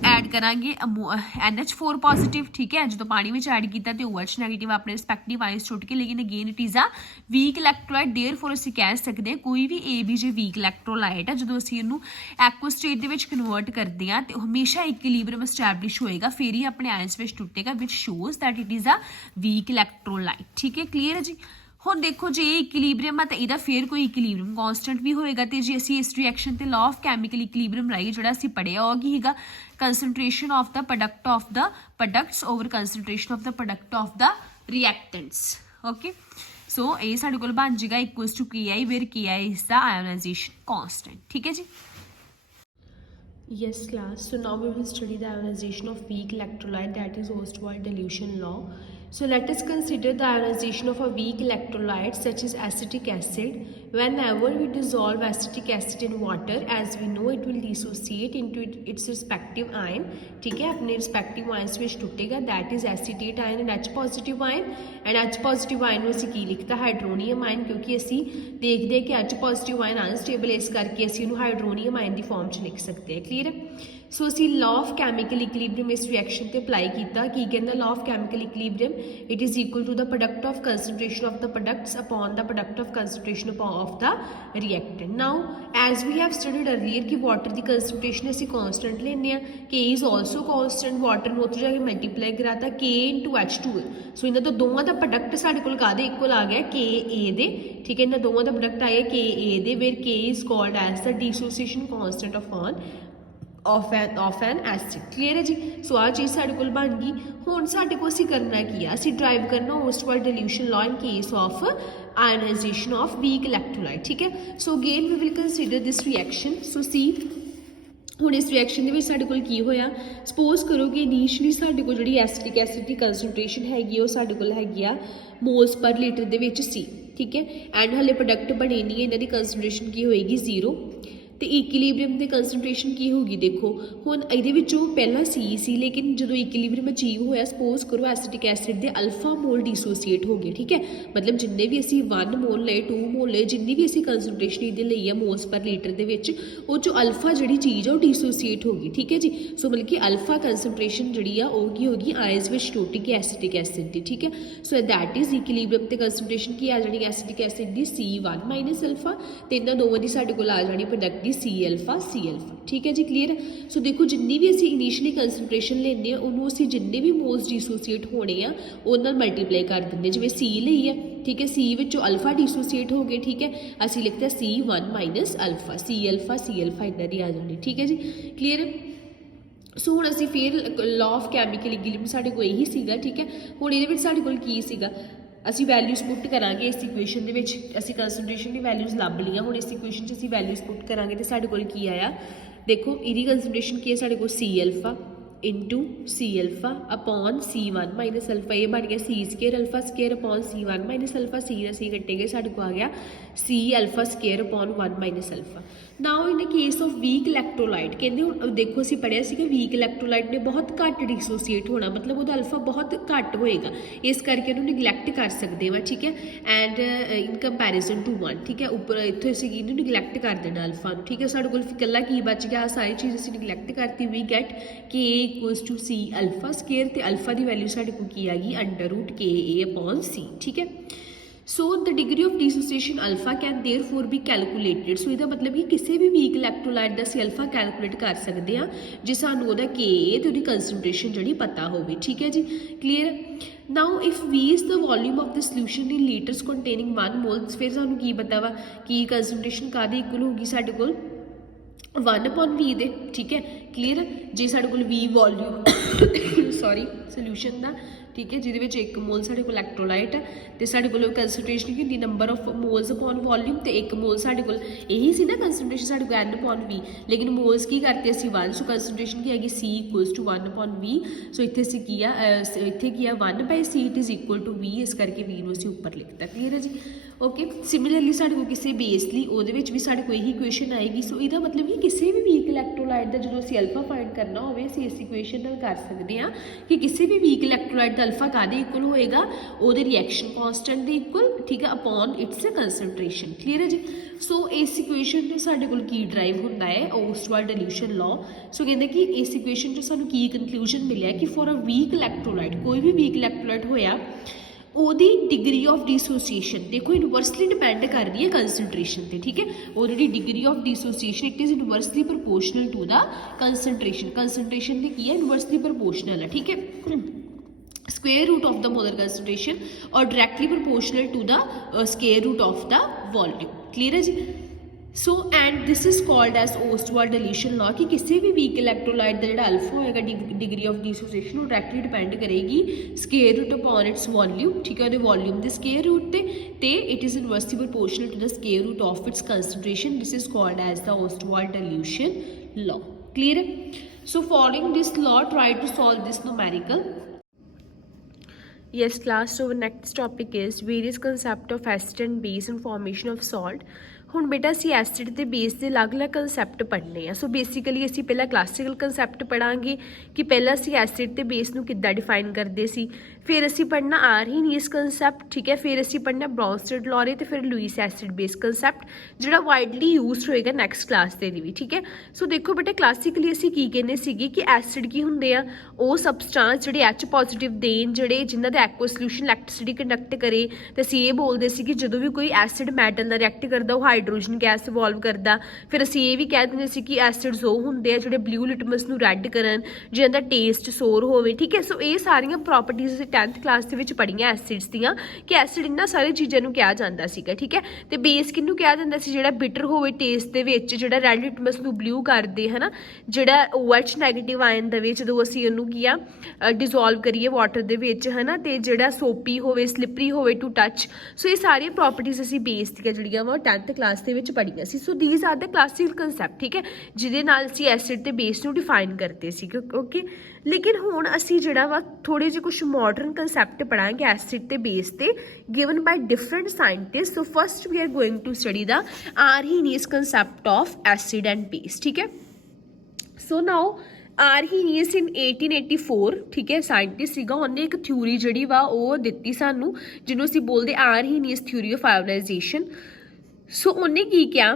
ऐड करांगे NH4 पॉजिटिव ठीक है जो पानी में ऐड किया तो OH नैगेटिव अपने रिस्पैक्टिव आयंस छुट के लेकिन again it is a weak electrolyte therefore असी कह सकते हैं कोई भी ABJ वीक इलैक्ट्रोलाइट है जो असी इनू एक्वा स्टेट के कन्वर्ट करते हैं तो हमेशा इक्विलिब्रियम एस्टैबलिश होएगा फिर ही अपने आयंस में टुटेगा which shows that it is a weak electrolyte ठीक है क्लीयर है जी हुण देखो जे इक्विलिब्रियम है तो यदा फिर कोई इक्विलिब्रियम कॉन्सटेंट भी होएगा तो जे असीं इस रिएक्शन ते लॉ ऑफ कैमिकल इक्विलिब्रियम लाइए जिहड़ा असीं पढ़िया वो की हैगा concentration of the products over concentration of the product of the reactants okay so ये साडे कोल बन जाएगा equals to KI where KI is the ionization constant ठीक है जी Yes class, so now we will study the ionization of weak electrolyte that is Ostwald dilution law. So let us consider the ionization of a weak electrolyte such as acetic acid. Whenever we dissolve acetic acid in water, as we know it will dissociate into its respective ion. ठीक है अपने respective ions में टूटेगा that is acetate ion and H positive ion and H positive ion में असीं की लिखता हाइड्रोनियम आयन क्योंकि असीं देखते हैं कि H positive ion अनस्टेबल इस करके असीं इहनूं हाइड्रोनियम आयन की फॉर्म च लिख सकते हैं क्लीयर है ਸੋ ਅਸੀਂ ਲਾਅ ਆਫ ਕੈਮੀਕਲ ਇਕੁਇਲਿਬਰੀਅਮ ਇਸ ਰਿਐਕਸ਼ਨ ਤੇ ਅਪਲਾਈ ਕੀਤਾ। ਕੀ ਕਹਿੰਦਾ law of chemical equilibrium, it is equal to the product of concentration of the products upon the product of concentration of the reactant. Now as we have studied earlier ਕਿ ਵਾਟਰ ਦੀ ਕੰਸਨਟ੍ਰੇਸ਼ਨ ਅਸੀਂ ਕਾਂਸਟੈਂਟ ਲੈਂਦੇ ਹਾਂ, K is also constant, water ਨੂੰ ਉੱਥੇ ਜਾ ਕੇ ਮਲਟੀਪਲਾਈ ਕਰਾਤਾ ਕੇ ਇਨਟੂ H2। ਸੋ ਇਹਨਾਂ ਤੋਂ ਦੋਵਾਂ ਦਾ ਪ੍ਰੋਡਕਟ ਸਾਡੇ ਕੋਲ ਕਾਹਦੇ ਇਕੁਅਲ ਆ ਗਿਆ, ਕੇ ਏ ਦੇ। ਠੀਕ ਹੈ, ਇਹਨਾਂ ਦੋਵਾਂ ਦਾ ਪ੍ਰੋਡਕਟ ਆਇਆ ਕੇ ਏ ਦੇ, where K is called as the dissociation constant of an acid. Clear ਹੈ ਜੀ। ਸੋ ਆਹ ਚੀਜ਼ ਸਾਡੇ ਕੋਲ ਬਣ ਗਈ। ਹੁਣ ਸਾਡੇ ਕੋਲ ਅਸੀਂ ਕਰਨਾ ਕੀ ਆ, ਅਸੀਂ ਡਰਾਈਵ ਕਰਨਾ Ostwald dilution law in case of ionisation of weak electrolyte. ਠੀਕ ਹੈ, so again we will consider this reaction. So see ਹੁਣ ਇਸ ਰਿਐਕਸ਼ਨ ਦੇ ਵਿੱਚ ਸਾਡੇ ਕੋਲ ਕੀ ਹੋਇਆ, ਸਪੋਜ਼ ਕਰੋ ਕਿ ਇਨੀਸ਼ੀਅਲੀ ਸਾਡੇ ਕੋਲ ਜਿਹੜੀ ਐਸਿਟਿਕ ਐਸਿਡ ਦੀ ਕੰਸਨਟ੍ਰੇਸ਼ਨ ਹੈਗੀ ਉਹ ਸਾਡੇ ਕੋਲ ਹੈਗੀ ਆ ਮੋਲਸ ਪਰ ਲੀਟਰ ਦੇ ਵਿੱਚ ਸੀ। ਠੀਕ ਹੈ, ਐਂਡ ਹਲੇ ਪ੍ਰੋਡਕਟ ਬਣੇ ਨਹੀਂ ਹੈ, ਇਹਨਾਂ ਦੀ ਕੰਸਨਟ੍ਰੇਸ਼ਨ ਕੀ ਹੋਏਗੀ 0। ਤੇ ਇਕੁਇਲਿਬਰੀਅਮ ਦੀ ਕੰਸਨਟ੍ਰੇਸ਼ਨ ਕੀ ਹੋਗੀ, ਦੇਖੋ ਹੁਣ ਇਹਦੇ ਵਿੱਚੋਂ ਪਹਿਲਾਂ ਸੀ ਲੇਕਿਨ ਜਦੋਂ ਇਕੁਇਲਿਬਰੀਅਮ ਅਚੀਵ ਹੋਇਆ, ਸਪੋਜ਼ ਕਰੋ ਐਸਿਟਿਕ ਐਸਿਡ ਦੇ ਅਲਫਾ ਮੋਲ ਡੀਸੋਸੀਏਟ ਹੋ ਗਏ। ਠੀਕ ਹੈ, ਮਤਲਬ ਜਿੰਨੇ ਵੀ ਅਸੀਂ 1 ਮੋਲ ਲਏ 2 ਮੋਲ ਲਏ, ਜਿੰਨੀ ਵੀ ਅਸੀਂ ਕੰਸਨਟ੍ਰੇਸ਼ਨ ਇਹਦੇ ਲਈ ਆ ਮੋਲਸ ਪਰ ਲੀਟਰ ਦੇ ਵਿੱਚ, ਉਹ 'ਚੋਂ ਅਲਫਾ ਜਿਹੜੀ ਚੀਜ਼ ਆ ਉਹ ਡੀਸੋਸੀਏਟ ਹੋ ਗਈ। ਠੀਕ ਹੈ ਜੀ, ਸੋ ਮਤਲਬ ਕਿ ਅਲਫਾ ਕੰਸਨਟ੍ਰੇਸ਼ਨ ਜਿਹੜੀ ਆ ਉਹ ਕੀ ਹੋ ਗਈ ਆਇਸ ਵਿੱਚ ਟੋਟੀ ਕੇ ਐਸਿਟਿਕ ਐਸਿਡ ਦੀ। ਠੀਕ ਹੈ, ਸੋ ਦੈਟ ਇਜ਼ ਇਕੁਇਲਿਬਰੀਅਮ ਤੇ ਕੰਸਨਟ੍ਰੇਸ਼ਨ ਕੀ ਆ ਜਾਣੀ ਐਸਿਟਿਕ ਐਸਿਡ ਦੀ C1 ਮਾਈਨਸ ਅਲਫਾ, ਤੇ ਇਹਨਾਂ ਦੋਵਾਂ ਦੀ ਸਾਡੇ ਕੋਲ ਆ ਜਾਣੀ ਪ੍ਰੋਡਕਟ ਦੀ C ਅਲਫਾ। ਠੀਕ ਹੈ ਜੀ, ਕਲੀਅਰ ਹੈ। ਸੋ ਦੇਖੋ ਜਿੰਨੀ ਵੀ ਅਸੀਂ ਇਨੀਸ਼ੀਅਲੀ ਕੰਸਨਟ੍ਰੇਸ਼ਨ ਲੈਂਦੇ ਹਾਂ ਉਹਨੂੰ ਅਸੀਂ ਜਿੰਨੇ ਵੀ ਮੋਲਸ ਡੀਸੋਸੀਏਟ ਹੋਣੇ ਆ ਉਹਨਾਂ ਨਾਲ ਮਲਟੀਪਲਾਈ ਕਰ ਦਿੰਦੇ। ਜਿਵੇਂ C ਲਈ ਹੈ, ਠੀਕ ਹੈ, C ਵਿੱਚੋਂ ਅਲਫਾ ਡੀਸੋਸੀਏਟ ਹੋ ਗਏ। ਠੀਕ ਹੈ, ਅਸੀਂ ਲਿਖਦੇ C1 minus alpha, C alpha ਇਹਨਾਂ ਦੀ ਆ ਜਾਣੀ। ਠੀਕ ਹੈ ਜੀ, ਕਲੀਅਰ ਹੈ। ਸੋ ਹੁਣ ਅਸੀਂ ਫਿਰ ਲਾਅ ਆਫ ਕੈਮੀਕਲ ਇਕੁਇਲਿਬਰੀਅਮ ਸਾਡੇ ਕੋਲ ਇਹੀ ਸੀਗਾ। ਠੀਕ ਹੈ, ਹੁਣ ਇਹਦੇ ਵਿੱਚ ਸਾਡੇ ਕੋਲ ਕੀ ਸੀਗਾ, ਅਸੀਂ ਵੈਲਿਊਜ਼ ਪੁੱਟ ਕਰਾਂਗੇ ਇਸ ਇਕੁਏਸ਼ਨ ਦੇ ਵਿੱਚ। ਅਸੀਂ ਕੰਸਨਟ੍ਰੇਸ਼ਨ ਦੀ ਵੈਲਿਊਜ਼ ਲੱਭ ਲਈਆਂ, ਹੁਣ ਇਸ ਇਕੁਏਸ਼ਨ 'ਚ ਅਸੀਂ ਵੈਲਿਊਜ਼ ਪੁੱਟ ਕਰਾਂਗੇ ਤੇ ਸਾਡੇ ਕੋਲ ਕੀ ਆਇਆ, ਦੇਖੋ ਇਹਦੀ ਕੰਸਨਟ੍ਰੇਸ਼ਨ ਕੀ ਹੈ ਸਾਡੇ ਕੋਲ C alpha into C alpha upon C1 minus alpha, ये बन गया C square alpha square upon C1 minus alpha, C कटेंगे साढ़े को आ गया C alpha square upon 1 minus alpha. Now in case of weak electrolyte कहते देखो असी पढ़िया कि वीक इलैक्ट्रोलाइट ने बहुत घट डिसोसीएट होना, मतलब वो अल्फा बहुत घट होएगा, इस करके उन्होंने निगलैक्ट कर सकते हैं। ठीक है, एंड इन कंपैरिजन टू 1। ठीक है, उपर इतों असी निगलैक्ट कर देना अल्फा। ठीक है, साढ़े कोल कल्ला की बच गया, सारी चीज़ असी निगलैक्ट करती। We get K equals to C alpha square, तो अल्फा की वैल्यू साढ़े को की आ गई अंडर रूट के ए अपॉन C। ठीक है, so the degree of dissociation alpha can therefore be calculated. So इसका मतलब कि किसी भी वीक इलैक्ट्रोलाइट का असीं अल्फा कैलकुलेट कर सकते हैं जे सानू उहदा के तो उहदी कंसनट्रेशन जिहड़ी पता होवे। ठीक है जी, clear. Now if V is the volume of the solution in litres containing 1 mole, फिर सानू की पता वा कि कंसनट्रेशन काहदी इक्वल होगी साडे कोल 1 अपॉन V दे। ठीक है, क्लीयर। जे साडे कोल V वॉल्यूम सॉरी सोल्यूशन दा, ठीक है, जिहदे विच 1 मोल साडे कोल इलैक्ट्रोलाइट है तो साडे कोल कंसनट्रेशन की number of moles upon volume, तो 1 मोल साडे कोल यही सी ना कंसनट्रेशन साडे कोल N अपॉन V, लेकिन मोल्स की करते असी 1, सो कंसनट्रेशन की हैगी C equals to 1 upon V। So इत्थे असी की इत्थे की 1 by C it is equal to V, इस करके V नूं असी उपर लिखता। क्लीयर है जी, ओके। सिमिलरली साडे कोल किसी बेस लई उहदे विच भी साडे कोल यही इक्वेशन आएगी। सो इहदा मतलब कि किसी भी वीक इलैक्ट्रोलाइट का जो असी अल्फा फाइंड करना होवे असी इस इक्वेशन नाल कर सकते हैं कि किसी भी वीक इलैक्ट्रोलाइट का अल्फा काहदे इक्वल होएगा, उहदे रिएक्शन कांस्टेंट दे इक्वल। ठीक है, अपॉन इट्स कंसनट्रेशन। क्लीयर है जी। सो इस इक्वेशन तो साडे कोल की ड्राइव होंदा है ओस्टवाल्ड डिल्यूशन लॉ। सो कहते कि इस इक्वेशन तो सानू की कंक्लूजन मिलिया कि फॉर अ वीक इलैक्ट्रोलाइट, कोई भी वीक इलैक्ट्रोलाइट होया ਉਹਦੀ डिग्री ऑफ डिसोसीएशन देखो इनवर्सली डिपेंड कर रही है कंसनट्रेशन पे। ठीक है, और जी degree of dissociation it is inversely proportional to the concentration. Concentration की है इनवर्सली प्रपोर्शनल है। ठीक है, square root of the molar concentration और directly proportional to the square root of the volume. Clear है जी। So and this is called as Ostwald dilution law कि किसी भी वीक इलैक्ट्रोलाइट का जो अल्फा होएगा डिग्री ऑफ डिसोसीएशन वो डायरेक्टली डिपेंड करेगी square root upon its volume. ठीक है, वो वॉल्यूम के स्केयर रूट ते it is inversely proportional to the square root of its concentration. This is called as the Ostwald dilution law. Clear है। So following this law try to solve this numerical. Yes class, so next topic is various concept of acid and base and formation of salt। ਹੁਣ ਬੇਟਾ ਅਸੀਂ ਐਸਿਡ ਤੇ ਬੇਸ ਦੇ ਅਲੱਗ-ਅਲੱਗ ਕਨਸੈਪਟ ਪੜ੍ਹਨੇ ਆ। ਸੋ ਬੇਸਿਕਲੀ ਅਸੀਂ ਪਹਿਲਾਂ ਕਲਾਸੀਕਲ ਕਨਸੈਪਟ ਪੜਾਂਗੇ ਕਿ ਪਹਿਲਾਂ ਅਸੀਂ ਐਸਿਡ ਤੇ ਬੇਸ ਨੂੰ ਕਿੱਦਾਂ ਡਿਫਾਈਨ ਕਰਦੇ ਸੀ, फिर असी पढ़ना आर्हीनियस कंसैप्ट, ठीक है, फिर असी पढ़ना ब्रॉन्स्टेड लॉरे ते फिर लुईस एसिड बेस कंसैप्ट जिहड़ा वाइडली यूज होएगा नैक्सट क्लास दे भी, ठीक है। सो देखो बेटा क्लासिकली असी की कहने सीगे कि एसिड की हुंदे आ ਉਹ सबस्टांस ਜਿਹੜੇ H पॉजिटिव देन ਜਿਹੜੇ जिन्हां ਦਾ एक्वा सोल्यूशन इलैक्ट्रिसिटी कंडक्ट करे ਤੇ ਅਸੀਂ ਇਹ ਬੋਲਦੇ ਸੀ ਕਿ ਜਦੋਂ ਵੀ ਕੋਈ ਐਸਿਡ ਮੈਟਲ ਨਾਲ ਰਿਐਕਟ ਕਰਦਾ ਉਹ ਹਾਈਡਰੋਜਨ ਗੈਸ ਇਵੋਲਵ ਕਰਦਾ। ਫਿਰ ਅਸੀਂ ਇਹ ਵੀ ਕਹਿ ਦਿੰਦੇ ਸੀ ਕਿ ਐਸਿਡਸ ਉਹ ਹੁੰਦੇ ਆ ਜਿਹੜੇ ਬਲੂ ਲਿਟਮਸ ਨੂੰ ਰੈੱਡ ਕਰਨ, ਜਿਹਨਾਂ ਦਾ ਟੇਸਟ ਸੋਰ ਹੋਵੇ, ਠੀਕ ਹੈ। ਸੋ ਇਹ ਸਾਰੀਆਂ ਪ੍ਰੋਪਰਟੀਜ਼ ਅਸੀਂ 10th ਕਲਾਸ ਦੇ ਵਿੱਚ ਪੜ੍ਹੀਆਂ ਐਸਿਡਸ ਦੀਆਂ ਕਿ ਐਸਿਡ ਇਹਨਾਂ ਸਾਰੀ ਚੀਜ਼ਾਂ ਨੂੰ ਕਿਹਾ ਜਾਂਦਾ ਸੀਗਾ, ਠੀਕ ਹੈ। ਤੇ ਬੇਸ ਕਿਹਨੂੰ ਕਿਹਾ ਜਾਂਦਾ ਸੀ? ਜਿਹੜਾ ਬਿਟਰ ਹੋਵੇ ਟੇਸਟ ਦੇ ਵਿੱਚ, ਜਿਹੜਾ ਰੈੱਡ ਲਿਟਮਸ ਨੂੰ ਬਲੂ ਕਰਦੇ ਹੈ ਨਾ, ਜਿਹੜਾ OH ਨੈਗੇਟਿਵ ਆਇਨ ਦੇਵੇ ਜਦੋਂ ਅਸੀਂ ਉਹਨੂੰ ਕੀ ਆ डिजोल्व करिए वाटर दे विच, है ना, ते जिहड़ा सोपी होवे स्लिपरी होवे टू टच। सो ये सारी प्रॉपर्टीज असी बेस दी जिहड़ियां वा 10th क्लास दे विच पढ़ियां सी। So these are the classical concept, ठीक है, जिहदे नाल असी एसिड ते बेस नूं डिफाइन करते सी, ओके। लेकिन हुण असी जिहड़ा वा थोड़े जिहे कुछ मॉडर्न कंसैप्ट पढ़ांगे एसिड ते बेस ते given by different scientist. So first we are going to study the Arrhenius concept of acid and base, ठीक है। सो नाउ आर्हीनियस इन 1884, ठीक है, साइंटिस्ट सीगा, उन्हें एक थ्योरी जिहड़ी वा वो दित्ती सानू जिन्हों असीं बोलदे Arrhenius theory of ionisation. So उन्हें की किया?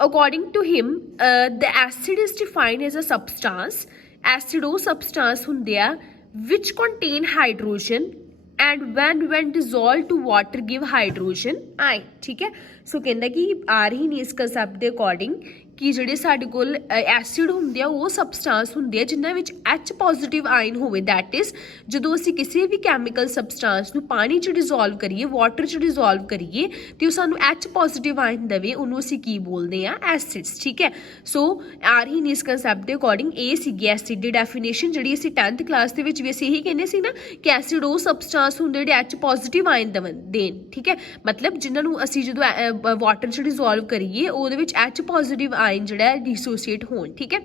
According to him the acid is defined as a substance. Acid वो सबस्टांस हुंदे आ which contain hydrogen and when dissolved to water give hydrogen ion, ठीक है। सो कहंदा कि आर्हीनियस कंसैप्ट ਦੇ अकॉर्डिंग कि ਜਿਹੜੇ ਸਾਡੇ ਕੋਲ ਐਸਿਡ ਹੁੰਦੇ ਆ ਉਹ ਸਬਸਟੈਂਸ ਹੁੰਦੇ ਆ ਜਿਨ੍ਹਾਂ ਵਿੱਚ H ਪੋਜ਼ਿਟਿਵ ਆਇਨ ਹੋਵੇ। ਦੈਟ ਇਜ਼ ਜਦੋਂ ਅਸੀਂ ਕਿਸੇ ਵੀ ਕੈਮੀਕਲ ਸਬਸਟੈਂਸ ਨੂੰ ਪਾਣੀ 'ਚ ਡਿਜ਼ੋਲਵ ਕਰੀਏ, ਵਾਟਰ 'ਚ ਡਿਜ਼ੋਲਵ ਕਰੀਏ ਤੇ ਉਹ ਸਾਨੂੰ H ਪੋਜ਼ਿਟਿਵ ਆਇਨ ਦੇਵੇ, ਉਹਨੂੰ ਅਸੀਂ ਕੀ ਬੋਲਦੇ ਆ? ਐਸਿਡਸ, ਠੀਕ ਹੈ। ਸੋ ਆਰਹੀਨੀਅਸ ਕੰਸੈਪਟ ਦੇ ਅਕੋਰਡਿੰਗ ਇਹ ਸੀਗੀ ਐਸਿਡ ਦੀ ਡੈਫੀਨੇਸ਼ਨ ਜਿਹੜੀ ਅਸੀਂ 10th ਕਲਾਸ ਦੇ ਵਿੱਚ ਵੀ ਅਸੀਂ ਇਹੀ ਕਹਿੰਦੇ ਸੀ ਨਾ ਕਿ ਐਸਿਡ ਉਹ ਸਬਸਟੈਂਸ ਹੁੰਦੇ ਜਿਹੜੇ H ਪੋਜ਼ਿਟਿਵ ਆਇਨ ਦੇਣ, ਠੀਕ ਹੈ। ਮਤਲਬ ਜਿਨ੍ਹਾਂ ਨੂੰ ਅਸੀਂ ਜਦੋਂ ਵਾਟਰ 'ਚ ਡਿਜ਼ੋਲਵ ਕਰੀਏ ਉਹਦੇ ਵਿੱਚ H ਪੋਜ਼ਿਟਿਵ ਆਇਨ ਜਿਹੜਾ डिसोसीएट होन, ठीक है।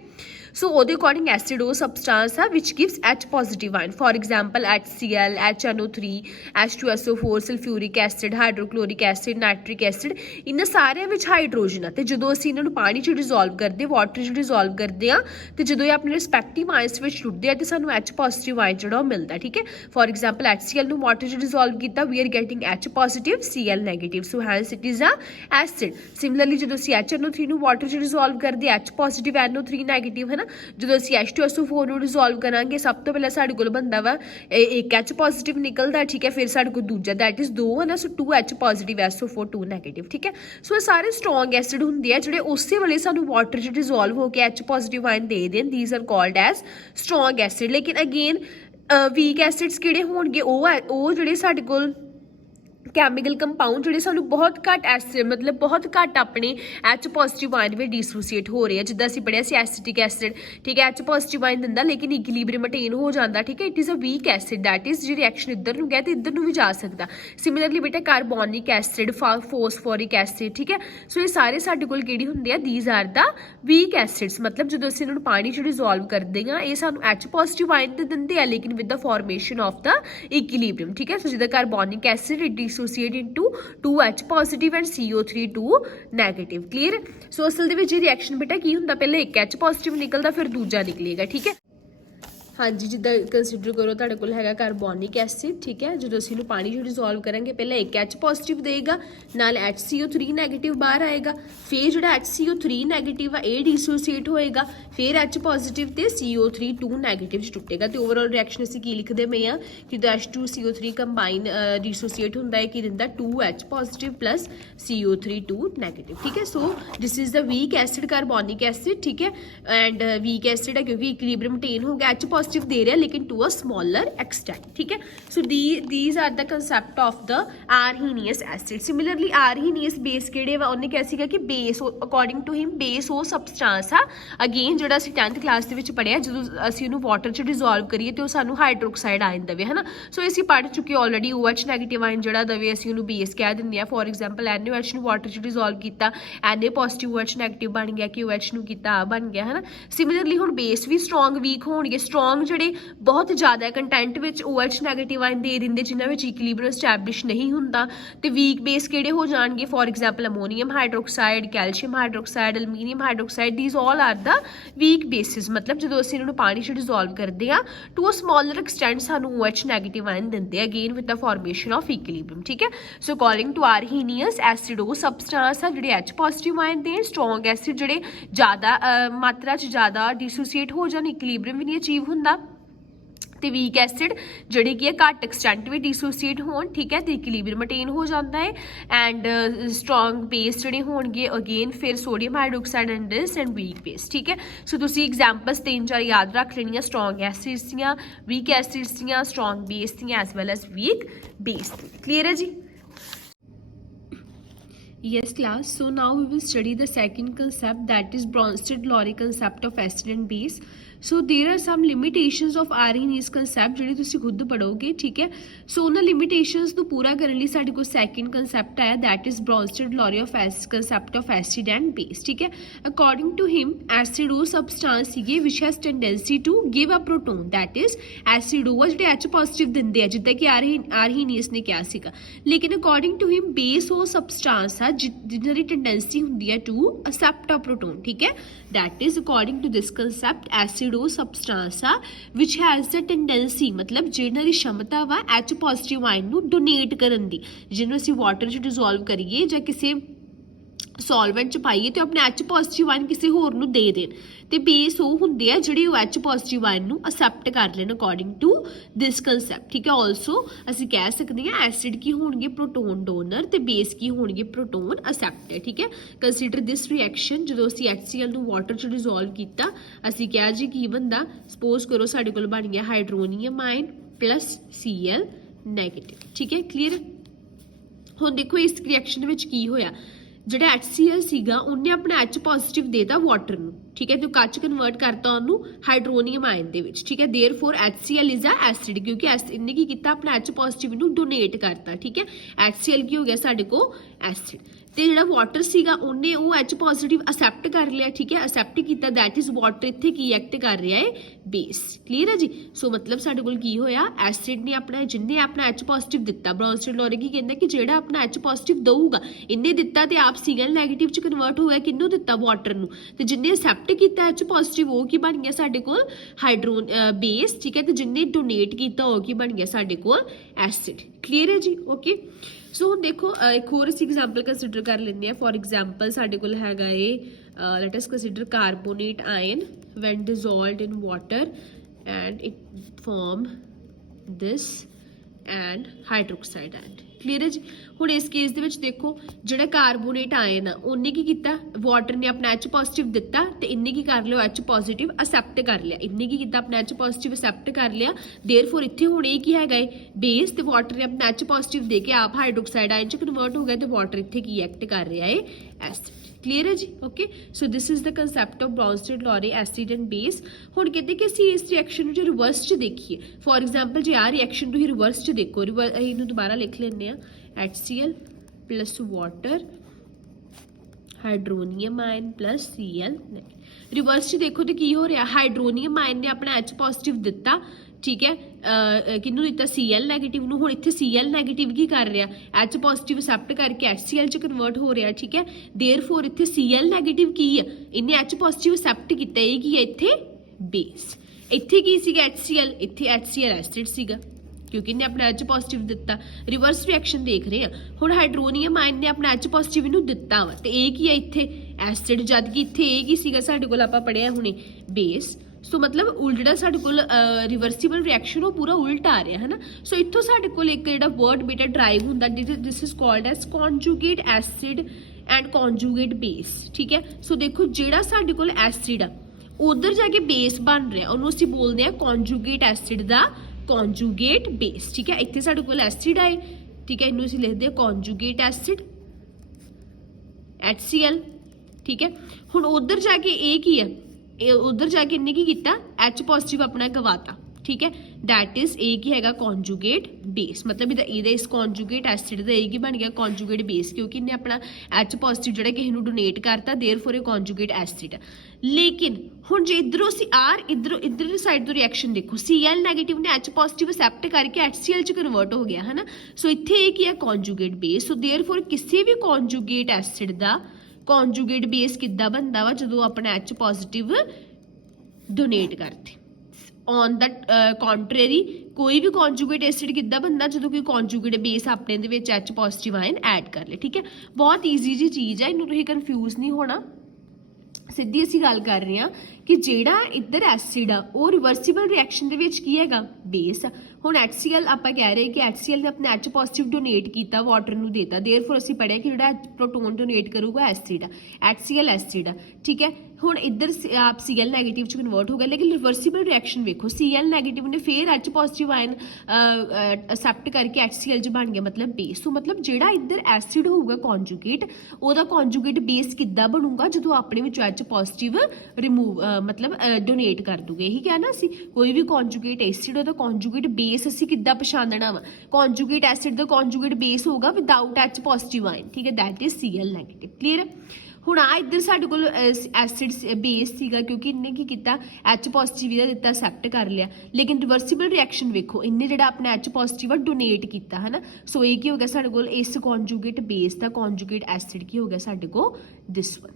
सो ਉਹਦੇ ਅਕੋਰਡਿੰਗ ਐਸਿਡ ਉਹ ਸਬਸਟੈਂਸ ਆ which gives H positive ion. For example HCl, HNO3, H2SO4, sulphuric acid, hydrochloric acid, nitric acid, ਇਹਨਾਂ ਸਾਰਿਆਂ ਵਿੱਚ ਹਾਈਡਰੋਜਨ ਆ ਤੇ ਜਦੋਂ ਅਸੀਂ ਇਹਨਾਂ ਨੂੰ ਪਾਣੀ 'ਚ ਡਿਜ਼ੋਲਵ ਕਰਦੇ, ਵਾਟਰ 'ਚ ਡਿਜ਼ੋਲਵ ਕਰਦੇ ਆ ਤੇ ਜਦੋਂ ਇਹ ਆਪਣੇ ਰਿਸਪੈਕਟਿਵ ਆਇਨਸ ਵਿੱਚ ਟੁੱਟਦੇ ਆ ਤੇ ਸਾਨੂੰ H ਪੋਜ਼ਿਟਿਵ ਆਇਨ ਜਿਹੜਾ ਉਹ ਮਿਲਦਾ, ਠੀਕ ਹੈ। ਫॉर एग्जांपल HCl ਨੂੰ ਵਾਟਰ 'ਚ ਡਿਜ਼ੋਲਵ ਕੀਤਾ, we are getting H positive, Cl negative, so hence it is a acid. Similarly ਜਦੋਂ ਅਸੀਂ HNO3 ਨੂੰ ਵਾਟਰ 'ਚ ਡਿਜ਼ੋਲਵ ਕਰਦੇ H ਪੋਜ਼ਿਟਿਵ, NO3 ਨੈਗੇਟਿਵ, ਹੈ ਨਾ। ਜਦੋਂ ਅਸੀਂ H2SO4 ਨੂੰ ਡਿਜ਼ੋਲਵ ਕਰਾਂਗੇ ਸਭ ਤੋਂ ਪਹਿਲਾਂ ਸਾਡੇ ਕੋਲ ਬਣਦਾ ਵਾ ਇੱਕ H ਪੋਜ਼ਿਟਿਵ ਨਿਕਲਦਾ, ਠੀਕ ਹੈ। ਫਿਰ ਸਾਡੇ ਕੋਲ ਦੂਜਾ ਦੈਟ ਇਜ਼ 2 ਹੈ ਨਾ, ਸੋ 2 H ਪੋਜ਼ਿਟਿਵ, SO4 2 ਨੈਗੇਟਿਵ, ਠੀਕ ਹੈ। ਸੋ ਇਹ ਸਾਰੇ ਸਟਰੋਂਗ ਐਸਿਡ ਹੁੰਦੇ ਆ ਜਿਹੜੇ ਉਸੇ ਵੇਲੇ ਸਾਨੂੰ ਵਾਟਰ 'ਚ ਡਿਜ਼ੋਲਵ ਹੋ ਕੇ H ਪੋਜ਼ਿਟਿਵ ਆਇਨ ਦੇ ਦੇਣ। These R called as strong acid. ਲੇਕਿਨ ਅਗੇਨ ਵੀਕ ਐਸਿਡਸ ਕਿਹੜੇ ਹੋਣਗੇ? ਉਹ ਜਿਹੜੇ ਸਾਡੇ ਕੋਲ ਕੈਮੀਕਲ ਕੰਪਾਊਂਡ ਜਿਹੜੇ ਸਾਨੂੰ ਬਹੁਤ ਘੱਟ ਐਸਿਡ ਮਤਲਬ ਬਹੁਤ ਘੱਟ ਆਪਣੇ H ਪੋਜ਼ਿਟਿਵ ਆਇਨ ਵਿੱਚ ਡੀਸੋਸੀਏਟ ਹੋ ਰਹੇ ਆ। ਜਿੱਦਾਂ ਅਸੀਂ ਪੜ੍ਹਿਆ ਸੀ ਐਸਿਟਿਕ ਐਸਿਡ, ਠੀਕ ਹੈ, H ਪੋਜ਼ਿਟਿਵ ਆਇਨ ਦਿੰਦਾ ਲੇਕਿਨ ਇਕੁਇਲਿਬਰੀਅਮ ਮੇਨਟੇਨ ਹੋ ਜਾਂਦਾ, ਠੀਕ ਹੈ। It is a weak acid that is ਜਿਹੜੀ ਰਿਐਕਸ਼ਨ ਇੱਧਰ ਨੂੰ ਗਿਆ ਤੇ ਇੱਧਰ ਨੂੰ ਵੀ ਜਾ ਸਕਦਾ। ਸਿਮਿਲਰਲੀ ਬੇਟਾ ਕਾਰਬੋਨਿਕ ਐਸਿਡ, ਫੋਸਫੋਰਿਕ ਐਸਿਡ, ਠੀਕ ਹੈ। ਸੋ ਇਹ ਸਾਰੇ ਸਾਡੇ ਕੋਲ ਕਿਹੜੀ ਹੁੰਦੇ ਆ? These are the weak acids. ਮਤਲਬ ਜਦੋਂ ਅਸੀਂ ਇਹਨਾਂ ਨੂੰ ਪਾਣੀ 'ਚ ਡਿਜ਼ੋਲਵ ਕਰਦੇ ਹਾਂ ਇਹ ਸਾਨੂੰ H ਪੋਜ਼ਿਟਿਵ ਆਇਨ ਤੇ ਦਿੰਦੇ ਆ ਲੇਕਿਨ with the formation of the equilibrium, ਠੀਕ ਹੈ। ਸੋ ਜਿੱਦਾਂ carbonic acid it dissociate into 2H positive and CO3 2 negative, clear। So ਅਸਲ ਦੇ ਵਿੱਚ ਇਹ ਰਿਐਕਸ਼ਨ ਬੇਟਾ ਕੀ ਹੁੰਦਾ? ਪਹਿਲਾਂ ਇੱਕ H ਪੋਜ਼ਿਟਿਵ ਨਿਕਲਦਾ ਫਿਰ ਦੂਜਾ ਨਿਕਲੇਗਾ, ਠੀਕ ਹੈ। ਹਾਂਜੀ ਜਿੱਦਾਂ ਕੰਸੀਡਰ ਕਰੋ ਤੁਹਾਡੇ ਕੋਲ ਹੈਗਾ ਕਾਰਬੋਨਿਕ ਐਸਿਡ, ਠੀਕ ਹੈ। ਜਦੋਂ ਅਸੀਂ ਇਹਨੂੰ ਪਾਣੀ 'ਚ ਡਿਜ਼ੋਲਵ ਕਰਾਂਗੇ ਪਹਿਲਾਂ ਇੱਕ H ਪੋਜ਼ਿਟਿਵ ਦੇਗਾ ਨਾਲ HCO3 ਨੈਗੇਟਿਵ ਬਾਹਰ ਆਏਗਾ, ਫਿਰ ਜਿਹੜਾ HCO3 ਨੈਗੇਟਿਵ ਆ ਇਹ ਡੀਸੋਸੀਏਟ ਹੋਏਗਾ, ਫਿਰ H ਪੋਜ਼ਿਟਿਵ ਤੇ CO3 2 ਨੈਗੇਟਿਵ 'ਚ ਟੁੱਟੇਗਾ ਤੇ ਓਵਰਆਲ ਰਿਐਕਸ਼ਨ ਅਸੀਂ ਕੀ ਲਿਖਦੇ ਪਏ ਆ ਕਿ H2CO3 ਕੰਬਾਈਨ ਡੀਸੋਸੀਏਟ ਹੁੰਦਾ ਹੈ ਕਿ ਦਿੰਦਾ 2H positive plus CO3 2 negative, ਠੀਕ ਹੈ। So this is the weak acid carbonic acid, ਠੀਕ ਹੈ। ਐਂਡ ਵੀਕ ਐਸਿਡ ਹੈ ਕਿਉਂਕਿ ਇਕੁਇਲਿਬਰੀਅਮ ਮੇਨਟੇਨ ਹੋ ਗਿਆ, H पॉजिटिव दे रहा है लेकिन टू अ स्मॉलर एक्सटेंट, ठीक है। So these are the concept of the Arrhenius acid. Similarly Arrhenius base किहड़े वा उन्हें कहा सीगा कि base according to him base वो सबसटेंस आ अगेन जिहड़ा असीं 10th क्लास दे विच पढ़िया जदों असीं उहनूं वाटर च डिजोल्व करिए तो सानूं हाइड्रोक्साइड आयन देवे, है ना। सो असीं पढ़ चुके ऑलरेडी OH नैगेटिव आयन जिहड़ा देवे असीं उहनूं बेस कह दिंदे आ। फॉर एग्जांपल NaOH नूं वाटर च डिजोल्व कीता Na पॉजिटिव OH नैगेटिव बन गया, KOH नूं कीता आ बन गया, है ना। सिमिलरली हुण बेस भी स्ट्रॉन्ग वीक होणगे, स्ट्रॉन्ग ਸਟਰੋਂਗ ਜਿਹੜੇ ਬਹੁਤ ਜ਼ਿਆਦਾ ਕੰਟੈਂਟ ਵਿੱਚ OH ਨੈਗੇਟਿਵ ਆਇਨ ਦੇ ਦਿੰਦੇ ਜਿਨ੍ਹਾਂ ਵਿੱਚ ਇਕੁਇਲਿਬਰੀਅਮ ਸਟੈਬਲਿਸ਼ ਨਹੀਂ ਹੁੰਦਾ, ਤੇ ਵੀਕ ਬੇਸ ਕਿਹੜੇ ਹੋ ਜਾਣਗੇ, for example ammonium hydroxide, calcium hydroxide, aluminium hydroxide, these all are the weak bases. ਮਤਲਬ ਜਦੋਂ ਅਸੀਂ ਇਹਨਾਂ ਨੂੰ ਪਾਣੀ 'ਚ ਡਿਜ਼ੋਲਵ ਕਰਦੇ ਆ ਟੂ ਅ ਸਮਾਲਰ ਐਕਸਟੈਂਟ ਸਾਨੂੰ OH ਨੈਗੇਟਿਵ ਆਇਨ ਦਿੰਦੇ again with the formation of equilibrium. ਠੀਕ ਹੈ, so according to Arrhenius acid ਉਹ ਸਬਸਟੈਂਸ ਆ ਜਿਹੜੇ H ਪੋਜ਼ਿਟਿਵ ਆਇਨ ਦੇਣ, ਸਟਰੋਂਗ ਐਸਿਡ ਜਿਹੜੇ ਜ਼ਿਆਦਾ ਮਾਤਰਾ 'ਚ ਜ਼ਿਆਦਾ ਡਿਸੋਸੀਏਟ ਹੋ ਜਾਣ, ਇਕੁਇਲਿਬਰੀਅਮ ਵੀ ਨਹੀਂ ਅਚੀਵ ਹੁੰਦਾ, ਤੇ ਵੀਕ ਐਸਿਡ ਜਿਹੜੇ ਕੀ ਹੈ ਘੱਟ ਐਕਸਟੈਂਟ ਵੀ ਡਿਸੋਸੀਏਟ ਹੋਣ। ਠੀਕ ਹੈ, ਤੇ ਇਕੁਇਲਿਬਰੀਅਮ ਮੇਨਟੇਨ ਹੋ ਜਾਂਦਾ ਹੈ। ਐਂਡ ਸਟਰੋਂਗ ਬੇਸ ਜਿਹੜੇ ਹੋਣਗੇ ਅਗੇਨ ਫਿਰ sodium hydroxide and this and weak base. ਠੀਕ ਹੈ, ਸੋ ਤੁਸੀਂ ਐਗਜ਼ਾਮਪਲਸ 3-4 ਯਾਦ ਰੱਖ ਲੈਣੀਆਂ, ਸਟਰੋਂਗ ਐਸਿਡਸ ਦੀਆਂ, ਵੀਕ ਐਸਿਡਸ ਦੀਆਂ, ਸਟਰੋਂਗ ਬੇਸ ਦੀਆਂ as well as weak base. Clear ਹੈ ਜੀ? Yes class, so now we will study the second concept, that is Bronsted-Lowry concept of acid and base. So there are some limitations of Arrhenius concept ਜਿਹੜੇ ਤੁਸੀਂ ਖੁਦ ਪੜੋਗੇ। ਠੀਕ ਹੈ, ਸੋ ਉਹਨਾਂ ਲਿਮਿਟੇਸ਼ਨਸ ਨੂੰ ਪੂਰਾ ਕਰਨ ਲਈ ਸਾਡੇ ਕੋਲ ਸੈਕਿੰਡ concept ਆਇਆ, that is Bronsted-Lowry of concept of acid and base। ਠੀਕ ਹੈ, according to him acid ਉਹ substance ਸੀਗੇ which has tendency to give a proton, that is acid ਉਹ ਜਿਹੜੇ H positive ਦਿੰਦੇ ਆ ਜਿੱਦਾਂ ਕਿ Arrhenius ਨੇ ਕਿਹਾ ਸੀਗਾ, ਲੇਕਿਨ according to him base ਉਹ substance ਆ ਜਿਹਨਾਂ ਦੀ ਟੈਂਡੈਂਸੀ ਹੁੰਦੀ ਹੈ ਟੂ ਅਸੈਪਟ ਅ ਪ੍ਰੋਟੋਨ। ਠੀਕ ਹੈ, that is according to this concept acid ਉਹ ਸਬਸਟੈਂਸ ਆ which has the tendency ਮਤਲਬ ਜਿਹਨਾਂ ਦੀ ਸ਼ਮਤਾ ਵਾ H ਪੋਜ਼ਿਟਿਵ ਆਇਨ ਨੂੰ ਡੋਨੇਟ ਕਰਨ ਦੀ, ਜਿਹਨੂੰ ਅਸੀਂ ਵਾਟਰ 'ਚ ਡਿਜ਼ੋਲਵ ਕਰੀਏ ਜਾਂ ਕਿਸੇ ਸੋਲਵੈਂਟ 'ਚ ਪਾਈਏ ਤੇ ਆਪਣੇ H ਪੋਜ਼ਿਟਿਵ ਆਇਨ ਕਿਸੇ ਹੋਰ ਨੂੰ ਦੇ ਦੇਣ, ਤੇ ਬੇਸ ਉਹ ਹੁੰਦੇ ਆ ਜਿਹੜੇ ਉਹ H ਪੋਜ਼ਿਟਿਵ ਆਇਨ ਨੂੰ ਅਸੈਪਟ ਕਰ ਲੈਣ ਅਕੋਰਡਿੰਗ ਟੂ ਦਿਸ ਕੰਸੈਪਟ। ਠੀਕ ਹੈ, ਆਲਸੋ ਅਸੀਂ ਕਹਿ ਸਕਦੇ ਹਾਂ ਐਸਿਡ ਕੀ ਹੋਣਗੇ ਪ੍ਰੋਟੋਨ ਡੋਨਰ ਤੇ ਬੇਸ ਕੀ ਹੋਣਗੇ ਪ੍ਰੋਟੋਨ ਅਸੈਪਟਰ। ਠੀਕ ਹੈ, ਕੰਸੀਡਰ ਦਿਸ ਰਿਐਕਸ਼ਨ, ਜਦੋਂ ਅਸੀਂ HCl ਨੂੰ ਵਾਟਰ 'ਚ ਡਿਜ਼ੋਲਵ ਕੀਤਾ ਅਸੀਂ ਕਿਹਾ ਜੀ ਕੀ ਬੰਦਾ, ਸਪੋਜ਼ ਕਰੋ ਸਾਡੇ ਕੋਲ ਬਣ ਗਿਆ ਹਾਈਡਰੋਨੀਅਮ ਆਇਨ ਪਲੱਸ Cl ਨੈਗੇਟਿਵ। ਠੀਕ ਹੈ, ਕਲੀਅਰ? ਹੁਣ ਦੇਖੋ ਇਸ ਰਿਐਕਸ਼ਨ ਦੇ ਵਿੱਚ ਕੀ ਹੋਇਆ, ਜਿਹੜਾ HCl ਸੀਗਾ ਉਹਨੇ ਆਪਣਾ H ਪੋਜ਼ਿਟਿਵ ਦੇਤਾ ਵਾਟਰ ਨੂੰ। ਠੀਕ ਹੈ, ਤੇ ਕੱਚ ਕਨਵਰਟ ਕਰਤਾ ਉਹਨੂੰ ਹਾਈਡਰੋਨੀਅਮ ਆਇਨ ਦੇ ਵਿੱਚ। ਠੀਕ ਹੈ, ਦੇਅਰਫੋਰ HCl ਇਜ਼ ਅ ਐਸਿਡ ਕਿਉਂਕਿ ਇਹਨੇ ਕੀ ਕੀਤਾ ਆਪਣਾ H ਪੋਜ਼ਿਟਿਵ ਨੂੰ ਡੋਨੇਟ ਕਰਤਾ। ਠੀਕ ਹੈ, HCl ਕੀ ਹੋ ਗਿਆ ਸਾਡੇ ਕੋਲ ਐਸਿਡ, ਤੇ ਜਿਹੜਾ ਵਾਟਰ ਸੀਗਾ ਉਹਨੇ ਉਹ H ਪੋਜ਼ਿਟਿਵ ਅਸੈਪਟ ਕਰ ਲਿਆ। ਠੀਕ ਹੈ, ਅਸੈਪਟ ਕੀਤਾ ਦੈਟ ਇਜ਼ ਵਾਟਰ ਇੱਥੇ ਕੀ ਐਕਟ ਕਰ ਰਿਹਾ ਹੈ, ਬੇਸ। ਕਲੀਅਰ ਹੈ ਜੀ? ਸੋ ਮਤਲਬ ਸਾਡੇ ਕੋਲ ਕੀ ਹੋਇਆ, ਐਸਿਡ ਨੇ ਆਪਣਾ ਜਿੰਨੇ ਆਪਣਾ H ਪੋਜ਼ਿਟਿਵ ਦਿੱਤਾ, Bronsted-Lowry ਕੀ ਕਹਿੰਦਾ ਕਿ ਜਿਹੜਾ ਆਪਣਾ H ਪੋਜ਼ਿਟਿਵ ਦਊਗਾ ਇਹਨੇ ਦਿੱਤਾ ਤੇ ਆਪ Cl ਨੈਗੇਟਿਵ ਚ ਕਨਵਰਟ ਹੋ ਗਿਆ, ਕਿਹਨੂੰ ਦਿੱਤਾ, ਵਾਟਰ ਨੂੰ, ਤੇ ਜਿੰਨੇ ਅਸੈਪਟ ਕੀਤਾ H ਪੋਜ਼ਿਟਿਵ ਉਹ ਕੀ ਬਣ ਗਿਆ ਸਾਡੇ ਕੋਲ ਬੇਸ। ਠੀਕ ਹੈ, ਤੇ ਜਿੰਨੇ ਡੋਨੇਟ ਕੀਤਾ ਉਹ ਕੀ ਬਣ ਗਿਆ ਸਾਡੇ ਕੋਲ ਐਸਿਡ। ਕਲੀਅਰ ਹੈ ਜੀ? ਓਕੇ, ਸੋ ਹੁਣ ਦੇਖੋ ਇੱਕ ਹੋਰ ਅਸੀਂ ਐਗਜ਼ਾਮਪਲ ਕੰਸੀਡਰ ਕਰ ਲੈਂਦੇ ਹਾਂ। ਫੋਰ ਐਗਜ਼ਾਮਪਲ ਸਾਡੇ ਕੋਲ ਹੈਗਾ ਏ, let us consider carbonate ion when dissolved in water and it form this and hydroxide ion. Clear ਹੈ ਜੀ? ਹੁਣ ਇਸ ਕੇਸ ਦੇ ਵਿੱਚ ਦੇਖੋ ਜਿਹੜਾ ਕਾਰਬੋਨੇਟ ਆਇਨ ਆ ਉਹਨੇ ਕੀ ਕੀਤਾ, ਵਾਟਰ ਨੇ ਆਪਣਾ H ਪੋਜ਼ਿਟਿਵ ਦਿੱਤਾ ਤੇ ਇਹਨੇ ਕੀ ਕਰ ਲਿਆ, H ਪੋਜ਼ਿਟਿਵ ਅਸੈਪਟ ਕਰ ਲਿਆ। ਇਹਨੇ ਕੀ ਕੀਤਾ, ਆਪਣਾ H ਪੋਜ਼ਿਟਿਵ ਅਸੈਪਟ ਕਰ ਲਿਆ, ਦੇਅਰਫੋਰ ਇੱਥੇ ਹੁਣ ਇਹ ਕੀ ਹੈਗਾ ਏ, ਬੇਸ, ਤੇ ਵਾਟਰ ਨੇ ਆਪਣਾ H ਪੋਜ਼ਿਟਿਵ ਦੇ ਕੇ ਆਪ ਹਾਈਡਰੋਕਸਾਈਡ ਆਇਨ ਚ ਕਨਵਰਟ ਹੋ ਗਿਆ, ਤੇ ਵਾਟਰ ਇੱਥੇ ਕੀ ਐਕਟ ਕਰ ਰਿਹਾ ਏ, ਐਸਿਡ। ਕਲੀਅਰ ਹੈ ਜੀ? Okay, so this is the concept of Bronsted-Lowry acid and base. ਹੁਣ ਕਹਿੰਦੇ ਕਿ ਅਸੀਂ ਇਸ ਰਿਐਕਸ਼ਨ ਨੂੰ ਜੇ ਰਿਵਰਸ ਚ ਦੇਖੀਏ, ਫੋਰ ਐਗਜ਼ਾਮਪਲ ਜੇ ਆਹ ਰਿਐਕਸ਼ਨ ਤੁਸੀਂ ਰਿਵਰਸ ਚ ਦੇਖੋ, ਇਹਨੂੰ ਦੁਬਾਰਾ ਲਿਖ ਲੈਂਦੇ ਆ, HCl plus water hydronium ion plus Cl। Reverse 'ਚ ਦੇਖੋ ਤੇ ਕੀ ਹੋ ਰਿਹਾ, ਹਾਈਡਰੋਨੀਅਮ ਆਇਨ ਨੇ ਆਪਣਾ H ਪੋਜ਼ਿਟਿਵ ਦਿੱਤਾ। ਠੀਕ ਹੈ, ਕਿਹਨੂੰ ਦਿੱਤਾ, Cl ਨੈਗੇਟਿਵ ਨੂੰ। ਹੁਣ ਇੱਥੇ Cl ਨੈਗੇਟਿਵ ਕੀ ਕਰ ਰਿਹਾ, H ਪੋਜ਼ਿਟਿਵ ਅਸੈਪਟ ਕਰਕੇ HCl 'ਚ ਕਨਵਰਟ ਹੋ ਰਿਹਾ। ਠੀਕ ਹੈ, ਦੇਅਰਫੋਰ ਇੱਥੇ Cl ਨੈਗੇਟਿਵ ਕੀ ਆ, ਇਹਨੇ H ਪੋਜ਼ਿਟਿਵ ਅਸੈਪਟ ਕੀਤਾ, ਇਹ ਕੀ ਹੈ ਇੱਥੇ ਬੇਸ। ਇੱਥੇ ਕੀ ਸੀਗਾ HCl, ਇੱਥੇ HCl ਐਸਿਡ ਸੀਗਾ ਕਿਉਂਕਿ ਇਹਨੇ ਆਪਣਾ H ਪੋਜ਼ਿਟਿਵ ਦਿੱਤਾ। ਰਿਵਰਸ ਰਿਐਕਸ਼ਨ ਦੇਖ ਰਹੇ ਆ, ਹੁਣ ਹਾਈਡਰੋਨੀਅਮ ਆਇਨ ਨੇ ਆਪਣਾ H ਪੋਜ਼ਿਟਿਵ ਇਹਨੂੰ ਦਿੱਤਾ ਵਾ, ਤੇ ਇਹ ਕੀ ਹੈ ਇੱਥੇ ਐਸਿਡ, ਜਦ ਕਿ ਇੱਥੇ ਇਹ ਕੀ ਸੀਗਾ ਸਾਡੇ ਕੋਲ ਆਪਾਂ ਪੜਿਆ ਹੁਣੇ, ਬੇਸ। ਸੋ ਮਤਲਬ ਜਿਹੜਾ ਸਾਡੇ ਕੋਲ ਰਿਵਰਸੀਬਲ ਰਿਐਕਸ਼ਨ ਉਹ ਪੂਰਾ ਉਲਟਾ ਆ ਰਿਹਾ ਹੈ ਨਾ। ਸੋ ਇੱਥੋਂ ਸਾਡੇ ਕੋਲ ਇੱਕ ਜਿਹੜਾ ਵਰਡ ਬੇਟਾ ਡਰਾਈਵ ਹੁੰਦਾ, this is called as conjugate acid and conjugate base. ਠੀਕ ਹੈ, ਸੋ ਦੇਖੋ ਜਿਹੜਾ ਸਾਡੇ ਕੋਲ ਐਸਿਡ ਆ ਉਧਰ ਜਾ ਕੇ ਬੇਸ ਬਣ ਰਿਹਾ, ਉਹਨੂੰ ਅਸੀਂ ਬੋਲਦੇ ਆ ਕੌਨਜੂਗੇਟ ਐਸਿਡ ਦਾ ਕੌਨਜੂਗੇਟ ਬੇਸ। ਠੀਕ ਹੈ, ਇੱਥੇ ਸਾਡੇ ਕੋਲ ਐਸਿਡ ਆਏ। ਠੀਕ ਹੈ, ਇਹਨੂੰ ਅਸੀਂ ਲਿਖਦੇ ਆ ਕੌਨਜੂਗੇਟ ਐਸਿਡ HCl। ਠੀਕ ਹੈ, ਹੁਣ ਉਧਰ ਜਾ ਕੇ ਇਹ ਕੀ ਹੈ, ਉਧਰ ਜਾ ਕੇ ਇਹਨੇ ਕੀ ਕੀਤਾ, H ਪੋਜ਼ਿਟਿਵ ਆਪਣਾ ਗਵਾਤਾ। ठीक है, दैट इज ए की हैगा कॉन्जुगेट बेस, मतलब ਇਹਦਾ ਇਸ कॉन्जुगेट एसिड ਦਾ ए की बन गया कॉन्जुगेट बेस, क्योंकि इन्हें अपना H पॉजिटिव ਜਿਹੜਾ ਕਿਸੇ ਨੂੰ ਡੋਨੇਟ ਕਰਤਾ, देयरफॉर ਇਹ कॉन्जुगेट एसिड। लेकिन ਹੁਣ ਜੇ ਇਧਰੋਂ ਅਸੀਂ ਆਰ ਇਧਰ ਸਾਈਡ ਤੋਂ ਰਿਐਕਸ਼ਨ ਦੇਖੋ, Cl ਨੈਗੇਟਿਵ ਨੇ H ਪੋਜ਼ਿਟਿਵ ਅਸੈਪਟ ਕਰਕੇ HCl ਚ ਕਨਵਰਟ ਹੋ ਗਿਆ ਹੈ ਨਾ, ਸੋ ਇੱਥੇ ਇਹ ਕੀ ਹੈ ਕੌਨਜੂਗੇਟ ਬੇਸ। ਸੋ देयरफॉर ਕਿਸੇ ਵੀ ਕੌਨਜੂਗੇਟ ਐਸਿਡ ਦਾ ਕੌਨਜੂਗੇਟ ਬੇਸ ਕਿੱਦਾਂ ਬਣਦਾ ਵਾ, ਜਦੋਂ ਆਪਣਾ H ਪੋਜ਼ਿਟਿਵ ਡੋਨੇਟ ਕਰਦੇ। ਔਨ ਦਾ ਕੰਟਰੇਰੀ ਕੋਈ ਵੀ ਕੌਨਜੂਗੇਟ ਐਸਿਡ ਕਿੱਦਾਂ ਬਣਦਾ, ਜਦੋਂ ਕੋਈ ਕੌਨਜੂਗੇਟ ਬੇਸ ਆਪਣੇ ਦੇ ਵਿੱਚ H ਪੋਜ਼ਿਟਿਵ ਆਇਨ ਐਡ ਕਰ ਲੇ। ਠੀਕ ਹੈ, ਬਹੁਤ ਈਜ਼ੀ ਜੀ ਚੀਜ਼ ਹੈ, ਇਹਨੂੰ ਤੁਸੀਂ ਕਨਫਿਊਜ਼ ਨਹੀਂ ਹੋਣਾ। ਸਿੱਧੀ ਅਸੀਂ ਗੱਲ ਕਰ ਰਹੇ ਹਾਂ ਕਿ ਜਿਹੜਾ ਇੱਧਰ ਐਸਿਡ ਆ ਉਹ ਰਿਵਰਸੀਬਲ ਰਿਐਕਸ਼ਨ ਦੇ ਵਿੱਚ ਕੀ ਹੈਗਾ, ਬੇਸ ਆ। ਹੁਣ HCl ਆਪਾਂ ਕਹਿ ਰਹੇ ਕਿ HCl ਨੇ ਆਪਣੇ H ਪੋਜ਼ਿਟਿਵ ਡੋਨੇਟ ਕੀਤਾ, ਵਾਟਰ ਨੂੰ ਦੇਤਾ, देयरफॉर ਅਸੀਂ ਪੜਿਆ ਕਿ ਜਿਹੜਾ ਪ੍ਰੋਟੋਨ ਡੋਨੇਟ ਕਰੂਗਾ ਐਸਿਡ ਆ, HCl ਐਸਿਡ ਆ। ਠੀਕ ਹੈ, ਹੁਣ ਇੱਧਰ ਆਪ Cl ਨੈਗੇਟਿਵ ਚ ਕਨਵਰਟ ਹੋ ਗਿਆ, ਲੇਕਿਨ ਰਿਵਰਸੀਬਲ ਰਿਐਕਸ਼ਨ ਵੇਖੋ, Cl ਨੈਗੇਟਿਵ ਨੇ ਫਿਰ H ਪੋਜ਼ਿਟਿਵ ਆਇਨ ਅਸੈਪਟ ਕਰਕੇ HCl ਚ ਬਣ ਗਿਆ, ਮਤਲਬ ਬੇਸ। ਸੋ ਮਤਲਬ ਜਿਹੜਾ ਇੱਧਰ ਐਸਿਡ ਹੋਊਗਾ ਕੌਨਜੂਗੇਟ, ਉਹਦਾ ਕੌਨਜੂਗੇਟ ਬੇਸ ਕਿੱਦਾਂ ਬਣੂਗਾ, ਜਦੋਂ ਆਪਣੇ ਵਿੱਚ H ਪੋਜ਼ਿਟਿਵ ਰਿਮੂਵ ਮਤਲਬ ਡੋਨੇਟ ਕਰ ਦੂਗੇ। ਇਹੀ ਕਿਹਾ ਨਾ ਅਸੀਂ, ਕੋਈ ਵੀ ਕੌਨਜੂਗੇਟ ਐਸਿਡ ਉਹਦਾ ਕੌਨਜੂਗੇਟ ਬੇਸ ਅਸੀਂ ਕਿੱਦਾਂ ਪਛਾਣਨਾ ਵਾ, ਕੌਨਜੂਗੇਟ ਐਸਿਡ ਦਾ ਕੌਨਜੂਗੇਟ ਬੇਸ ਹੋਊਗਾ ਵਿਦਆਊਟ H ਪੋਜ਼ਿਟਿਵ ਆਇਨ। ਠੀਕ ਹੈ, that is Cl negative. Clear ਹੈ। ਹੁਣ ਆ ਇੱਧਰ ਸਾਡੇ ਕੋਲ ਐਸਿਡ ਬੇਸ ਸੀਗਾ, ਕਿਉਂਕਿ ਇਹਨੇ ਕੀ ਕੀਤਾ H ਪੋਜ਼ਿਟਿਵ ਇਹਦਾ ਦਿੱਤਾ ਅਸੈਪਟ ਕਰ ਲਿਆ, ਲੇਕਿਨ ਰਿਵਰਸੀਬਲ ਰਿਐਕਸ਼ਨ ਵੇਖੋ, ਇਹਨੇ ਜਿਹੜਾ ਆਪਣਾ H ਪੋਜ਼ਿਟਿਵ ਆ ਡੋਨੇਟ ਕੀਤਾ ਹੈ ਨਾ, ਸੋ ਇਹ ਕੀ ਹੋ ਗਿਆ ਸਾਡੇ ਕੋਲ, ਇਸ ਕੌਨਜੂਗੇਟ ਬੇਸ ਦਾ ਕੌਨਜੂਗੇਟ ਐਸਿਡ ਕੀ ਹੋ ਗਿਆ ਸਾਡੇ ਕੋਲ, ਦਿਸ ਵਨ।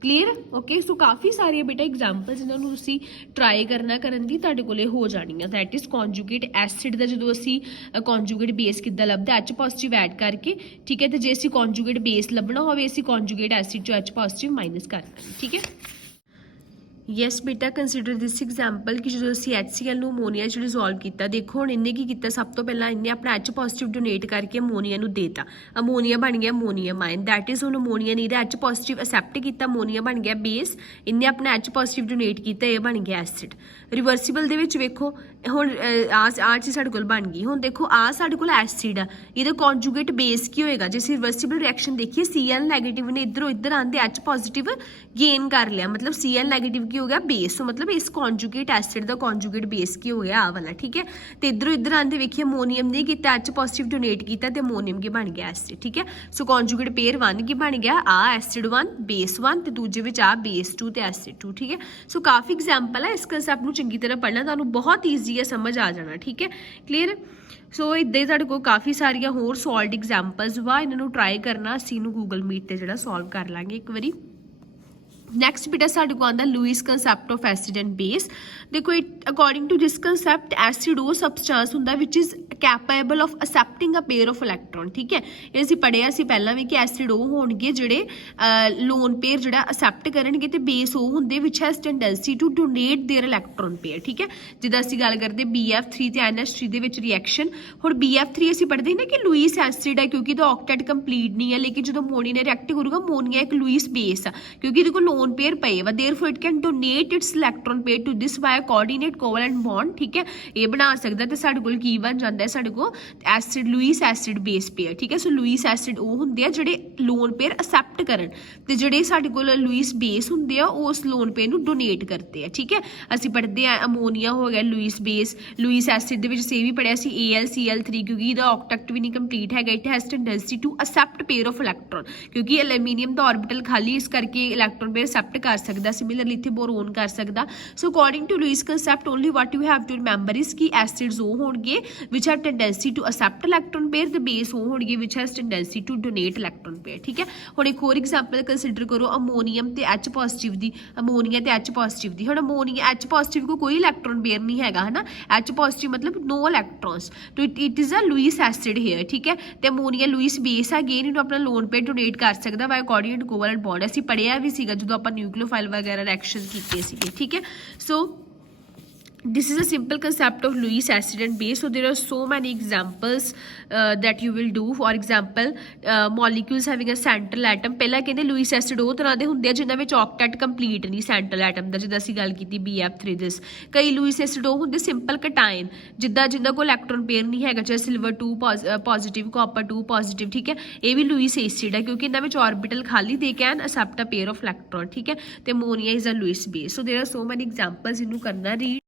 ਕਲੀਅਰ। ਓਕੇ, ਸੋ ਕਾਫੀ ਸਾਰੀਆਂ ਬੇਟਾ ਐਗਜ਼ਾਮਪਲਸ ਇਹਨਾਂ ਨੂੰ ਤੁਸੀਂ ਟਰਾਈ ਕਰਨ ਦੀ ਤੁਹਾਡੇ ਕੋਲੇ ਹੋ ਜਾਣੀਆਂ। ਦੈਟ ਇਜ਼ ਕੌਨਜੂਗੇਟ ਐਸਿਡ ਦਾ ਜਦੋਂ ਅਸੀਂ ਕੌਨਜੂਗੇਟ ਬੇਸ ਕਿੱਦਾਂ ਲੱਭਦਾ, H ਪੋਜ਼ਿਟਿਵ ਐਡ ਕਰਕੇ। ਠੀਕ ਹੈ, ਤੇ ਜੇ ਅਸੀਂ ਕੌਨਜੂਗੇਟ ਬੇਸ ਲੱਭਣਾ ਹੋਵੇ, ਅਸੀਂ ਕੌਨਜੂਗੇਟ ਐਸਿਡ ਚੋਂ H ਪੋਜ਼ਿਟਿਵ ਮਾਈਨਸ ਕਰ ਦੇਣਾ। ਠੀਕ ਹੈ। ਯੈਸ ਬੇਟਾ, ਕੰਸੀਡਰ ਦਿਸ ਐਗਜ਼ਾਮਪਲ ਕਿ ਜਦੋਂ ਅਸੀਂ HCl ਨੂੰ ਅਮੋਨੀਆ 'ਚ ਡਿਜ਼ੋਲਵ ਕੀਤਾ, ਦੇਖੋ ਹੁਣ ਇਹਨੇ ਕੀ ਕੀਤਾ, ਸਭ ਤੋਂ ਪਹਿਲਾਂ ਇਹਨੇ ਆਪਣਾ H ਪੋਜ਼ਿਟਿਵ ਡੋਨੇਟ ਕਰਕੇ ਅਮੋਨੀਆ ਨੂੰ ਦੇਤਾ, ਅਮੋਨੀਆ ਬਣ ਗਿਆ ਅਮੋਨੀਅਮ ਆਇਨ। ਦੈਟ ਇਜ਼ ਹੁਣ ਅਮੋਨੀਆ ਨੇ ਇਹਦਾ H ਪੋਜ਼ਿਟਿਵ ਅਸੈਪਟ ਕੀਤਾ, ਅਮੋਨੀਆ ਬਣ ਗਿਆ ਬੇਸ, ਇਹਨੇ ਆਪਣਾ H ਪੋਜ਼ਿਟਿਵ ਡੋਨੇਟ ਕੀਤਾ, ਇਹ ਬਣ ਗਿਆ ਐਸਿਡ। ਰਿਵਰਸੀਬਲ ਦੇ ਵਿੱਚ ਵੇਖੋ ਹੁਣ ਆਹ ਚੀਜ਼ ਸਾਡੇ ਕੋਲ ਬਣ ਗਈ। ਹੁਣ ਦੇਖੋ ਆਹ ਸਾਡੇ ਕੋਲ ਐਸਿਡ ਆ, ਇਹਦਾ ਕੌਨਜੂਗੇਟ ਬੇਸ ਕੀ ਹੋਏਗਾ, ਜੇ ਅਸੀਂ ਰਿਵਰਸੀਬਲ ਰਿਐਕਸ਼ਨ ਦੇਖੀਏ, Cl ਨੈਗੇਟਿਵ ਨੇ ਇੱਧਰੋਂ ਇੱਧਰ ਆਉਂਦੇ H ਪੋਜ਼ਿਟਿਵ ਗੇਨ ਕਰ ਲਿਆ, ਮਤਲਬ Cl ਨੈਗੇਟਿਵ ਕੀ ਹੋ ਗਿਆ, ਬੇਸ। ਸੋ ਮਤਲਬ ਇਸ ਕੌਨਜੂਗੇਟ ਐਸਿਡ ਦਾ ਕੌਨਜੂਗੇਟ ਬੇਸ ਕੀ ਹੋ ਗਿਆ, ਆ ਵਾਲਾ। ਠੀਕ ਹੈ, ਤੇ ਇੱਧਰੋਂ ਇੱਧਰ ਆਉਂਦੇ ਵੇਖੀਏ ਅਮੋਨੀਅਮ ਨੇ ਕੀਤਾ, H ਪੋਜ਼ਿਟਿਵ ਡੋਨੇਟ ਕੀਤਾ, ਤੇ ਅਮੋਨੀਅਮ ਕੀ ਬਣ ਗਿਆ, ਐਸਿਡ। ਠੀਕ ਹੈ, ਸੋ ਕੌਨਜੂਗੇਟ ਪੇਅਰ 1 ਕੀ ਬਣ ਗਿਆ, ਆ ਐਸਿਡ 1 ਬੇਸ 1, ਤੇ ਦੂਜੇ ਵਿੱਚ ਆ ਬੇਸ 2 ਤੇ ਐਸਿਡ 2। ਠੀਕ ਹੈ, ਸੋ ਕਾਫੀ ਐਗਜ਼ਾਮਪਲ ਹੈ, ਇਸ ਕਨਸੈਪਟ ਨੂੰ ਚੰਗੀ ਤਰ੍ਹਾਂ ਪੜ੍ਹਨਾ ਤੁਹਾਨੂੰ ਬਹੁਤ ਈਜ਼ੀ ਹੈ, ਸਮਝ ਆ ਜਾਣਾ। ਠੀਕ ਹੈ, ਕਲੀਅਰ। ਸੋ ਇੱਦਾਂ ਹੀ ਤੁਹਾਡੇ ਕੋਲ ਕਾਫੀ ਸਾਰੀਆਂ ਹੋਰ ਸੋਲਵਡ ਐਗਜ਼ਾਮਪਲਸ ਵਾ, ਇਹਨਾਂ ਨੂੰ ਟਰਾਈ ਕਰਨਾ, ਅਸੀਂ ਇਹਨੂੰ ਗੂਗਲ ਮੀਟ ਤੇ ਜਿਹੜਾ ਸੋਲਵ ਕਰ ਲਾਂਗੇ ਇੱਕ ਵਾਰੀ। ਨੈਕਸਟ ਬੇਟਾ ਸਾਡੇ ਕੋਲ ਆਉਂਦਾ Lewis concept of acid and base. ਦੇਖੋ according to this concept, acid ਉਹ ਸਬਸਟੈਂਸ ਹੁੰਦਾ which is capable of accepting a pair of electron. ਠੀਕ ਹੈ, ਇਹ ਅਸੀਂ ਪੜ੍ਹਿਆ ਸੀ ਪਹਿਲਾਂ ਵੀ ਕਿ ਐਸਿਡ ਉਹ ਹੋਣਗੇ ਜਿਹੜੇ ਲੋਨ ਪੇਅਰ ਜਿਹੜਾ ਅਸੈਪਟ ਕਰਨਗੇ, ਤੇ ਬੇਸ ਉਹ ਹੁੰਦੇ which has tendency to donate their electron pair. ਠੀਕ ਹੈ, ਜਿੱਦਾਂ ਅਸੀਂ ਗੱਲ ਕਰਦੇ BF3 ਤੇ NH3 ਦੇ ਵਿੱਚ ਰਿਐਕਸ਼ਨ। ਹੁਣ BF3 ਅਸੀਂ ਪੜ੍ਹਦੇ ਨਾ ਕਿ ਲੂਇਸ ਐਸਿਡ ਹੈ, ਕਿਉਂਕਿ ਇਹਦਾ ਆਕਟੇਟ ਕੰਪਲੀਟ ਨਹੀਂ ਹੈ, ਲੇਕਿਨ ਜਦੋਂ ਅਮੋਨੀਆ ਨੇ ਰਿਐਕਟ ਕਰੂਗਾ, ਅਮੋਨੀਆ ਇੱਕ ਲੂਇਸ ਬੇਸ ਆ, ਕਿਉਂਕਿ ਇਹਦੇ ਕੋਲ ਲੋਨ ਪੇਅਰ ਪਏ ਵਾ, therefore it can donate its electron pair to this by coordinate covalent bond. ठीक है, ये बना सकदा, ते साडे कोल की बन जांदा है, साडे कोल acid Lewis acid base pair. ठीक है, सो लुईस एसिड ਉਹ ਹੁੰਦੇ ਆ ਜਿਹੜੇ ਲੋਨ ਪੇਅਰ ਅਸੈਪਟ ਕਰਨ, ਤੇ ਜਿਹੜੇ ਸਾਡੇ ਕੋਲ ਲੁਈਸ ਬੇਸ ਹੁੰਦੇ ਆ ਉਹ ਉਸ ਲੋਨ ਪੇਅਰ ਨੂੰ ਡੋਨੇਟ ਕਰਦੇ ਆ। ਠੀਕ ਹੈ, ਅਸੀਂ ਪੜ੍ਹਦੇ ਆ ਅਮੋਨੀਆ ਹੋ ਗਿਆ ਲੁਈਸ ਬੇਸ, ਲੁਈਸ ਐਸਿਡ ਦੇ ਵਿੱਚ ਸੇ ਵੀ ਪੜਿਆ ਸੀ AlCl3, ਕਿਉਂਕਿ ਇਹਦਾ ਆਕਟੈਕਟ ਵੀ ਨਹੀਂ ਕੰਪਲੀਟ ਹੈਗਾ, it has tendency to accept pair of electron, ਕਿਉਂਕਿ ਐਲੂਮੀਨੀਅਮ ਦਾ ਆਰਬਿਟਲ ਖਾਲੀ, ਇਸ ਕਰਕੇ ਇਲੈਕਟ੍ਰੋਨ ਪੇਅਰ ਅਸੈਪਟ ਕਰ ਸਕਦਾ, ਸਿਮਿਲਰਲੀ ਇੱਥੇ ਬੋਰੋਨ ਕਰ ਸਕਦਾ। So according to Lewis concept, only what you have to remember is ਕਿ ਐਸਿਡਸ ਉਹ ਹੋਣਗੇ which have tendency to accept electron pair, ਤੇ ਬੇਸ ਉਹ ਹੋਣਗੇ which has tendency to donate electron pair. ਠੀਕ ਹੈ, ਹੁਣ ਇੱਕ ਹੋਰ ਐਗਜ਼ਾਮਪਲ ਕੰਸੀਡਰ ਕਰੋ ਅਮੋਨੀਅਮ ਤੇ H ਪੋਜ਼ਿਟਿਵ ਦੀ, ਅਮੋਨੀਆ ਤੇ H ਪੋਜ਼ਿਟਿਵ ਦੀ। ਹੁਣ ਅਮੋਨੀਆ H ਪੋਜ਼ਿਟਿਵ ਕੋ ਕੋਈ ਇਲੈਕਟ੍ਰੋਨ ਪੇਅਰ ਨਹੀਂ ਹੈਗਾ, ਹੈ ਨਾ, H ਪੋਜ਼ਿਟਿਵ ਮਤਲਬ ਨੋ ਇਲੈਕਟ੍ਰॉन्स, तो it is a Lewis acid here. ठीक है, तो अमोनीया लुईस बेस है, अगेन इन्होंने अपना लोन पेयर डोनेट कर सकता बाय कोऑर्डिनेट कोवैलेंट बॉन्ड। असीं पढ़िया भी सीगा जो आप न्यूक्लियोफाइल वगैरह रिएक्शन कीते सीगे। ठीक है, सो this is a simple concept of Lewis acid and base. So there are so many examples that you will do. For example, molecules having a central atom, ਪਹਿਲਾਂ ਕਹਿੰਦੇ Lewis acid ਉਹ ਤਰ੍ਹਾਂ ਦੇ ਹੁੰਦੇ ਆ ਜਿਨ੍ਹਾਂ ਵਿੱਚ octet complete ਨਹੀਂ central atom ਦਾ, ਜਿੱਦਾਂ ਅਸੀਂ ਗੱਲ ਕੀਤੀ BF3 ਦਿਸ। ਕਈ Lewis acid ਉਹ ਹੁੰਦੇ simple cation, ਜਿੱਦਾਂ ਜਿਨ੍ਹਾਂ ਕੋਲ ਇਲੈਕਟ੍ਰੋਨ ਪੇਅਰ ਨਹੀਂ ਹੈਗਾ, ਚਾਹੇ ਸਿਲਵਰ 2 ਪੋਜ਼ਿਟਿਵ, ਕਾਪਰ 2 ਪੋਜ਼ਿਟਿਵ। ਠੀਕ ਹੈ, ਇਹ ਵੀ Lewis acid ਹੈ ਕਿਉਂਕਿ ਇਹਨਾਂ ਵਿੱਚ ਆਰਬਿਟਲ ਖਾਲੀ, they can accept a pair of electron। ਠੀਕ ਹੈ, ਤੇ ammonia is a Lewis base। So there are so many examples, ਇਹਨੂੰ ਕਰਨਾ ਰੀਡ।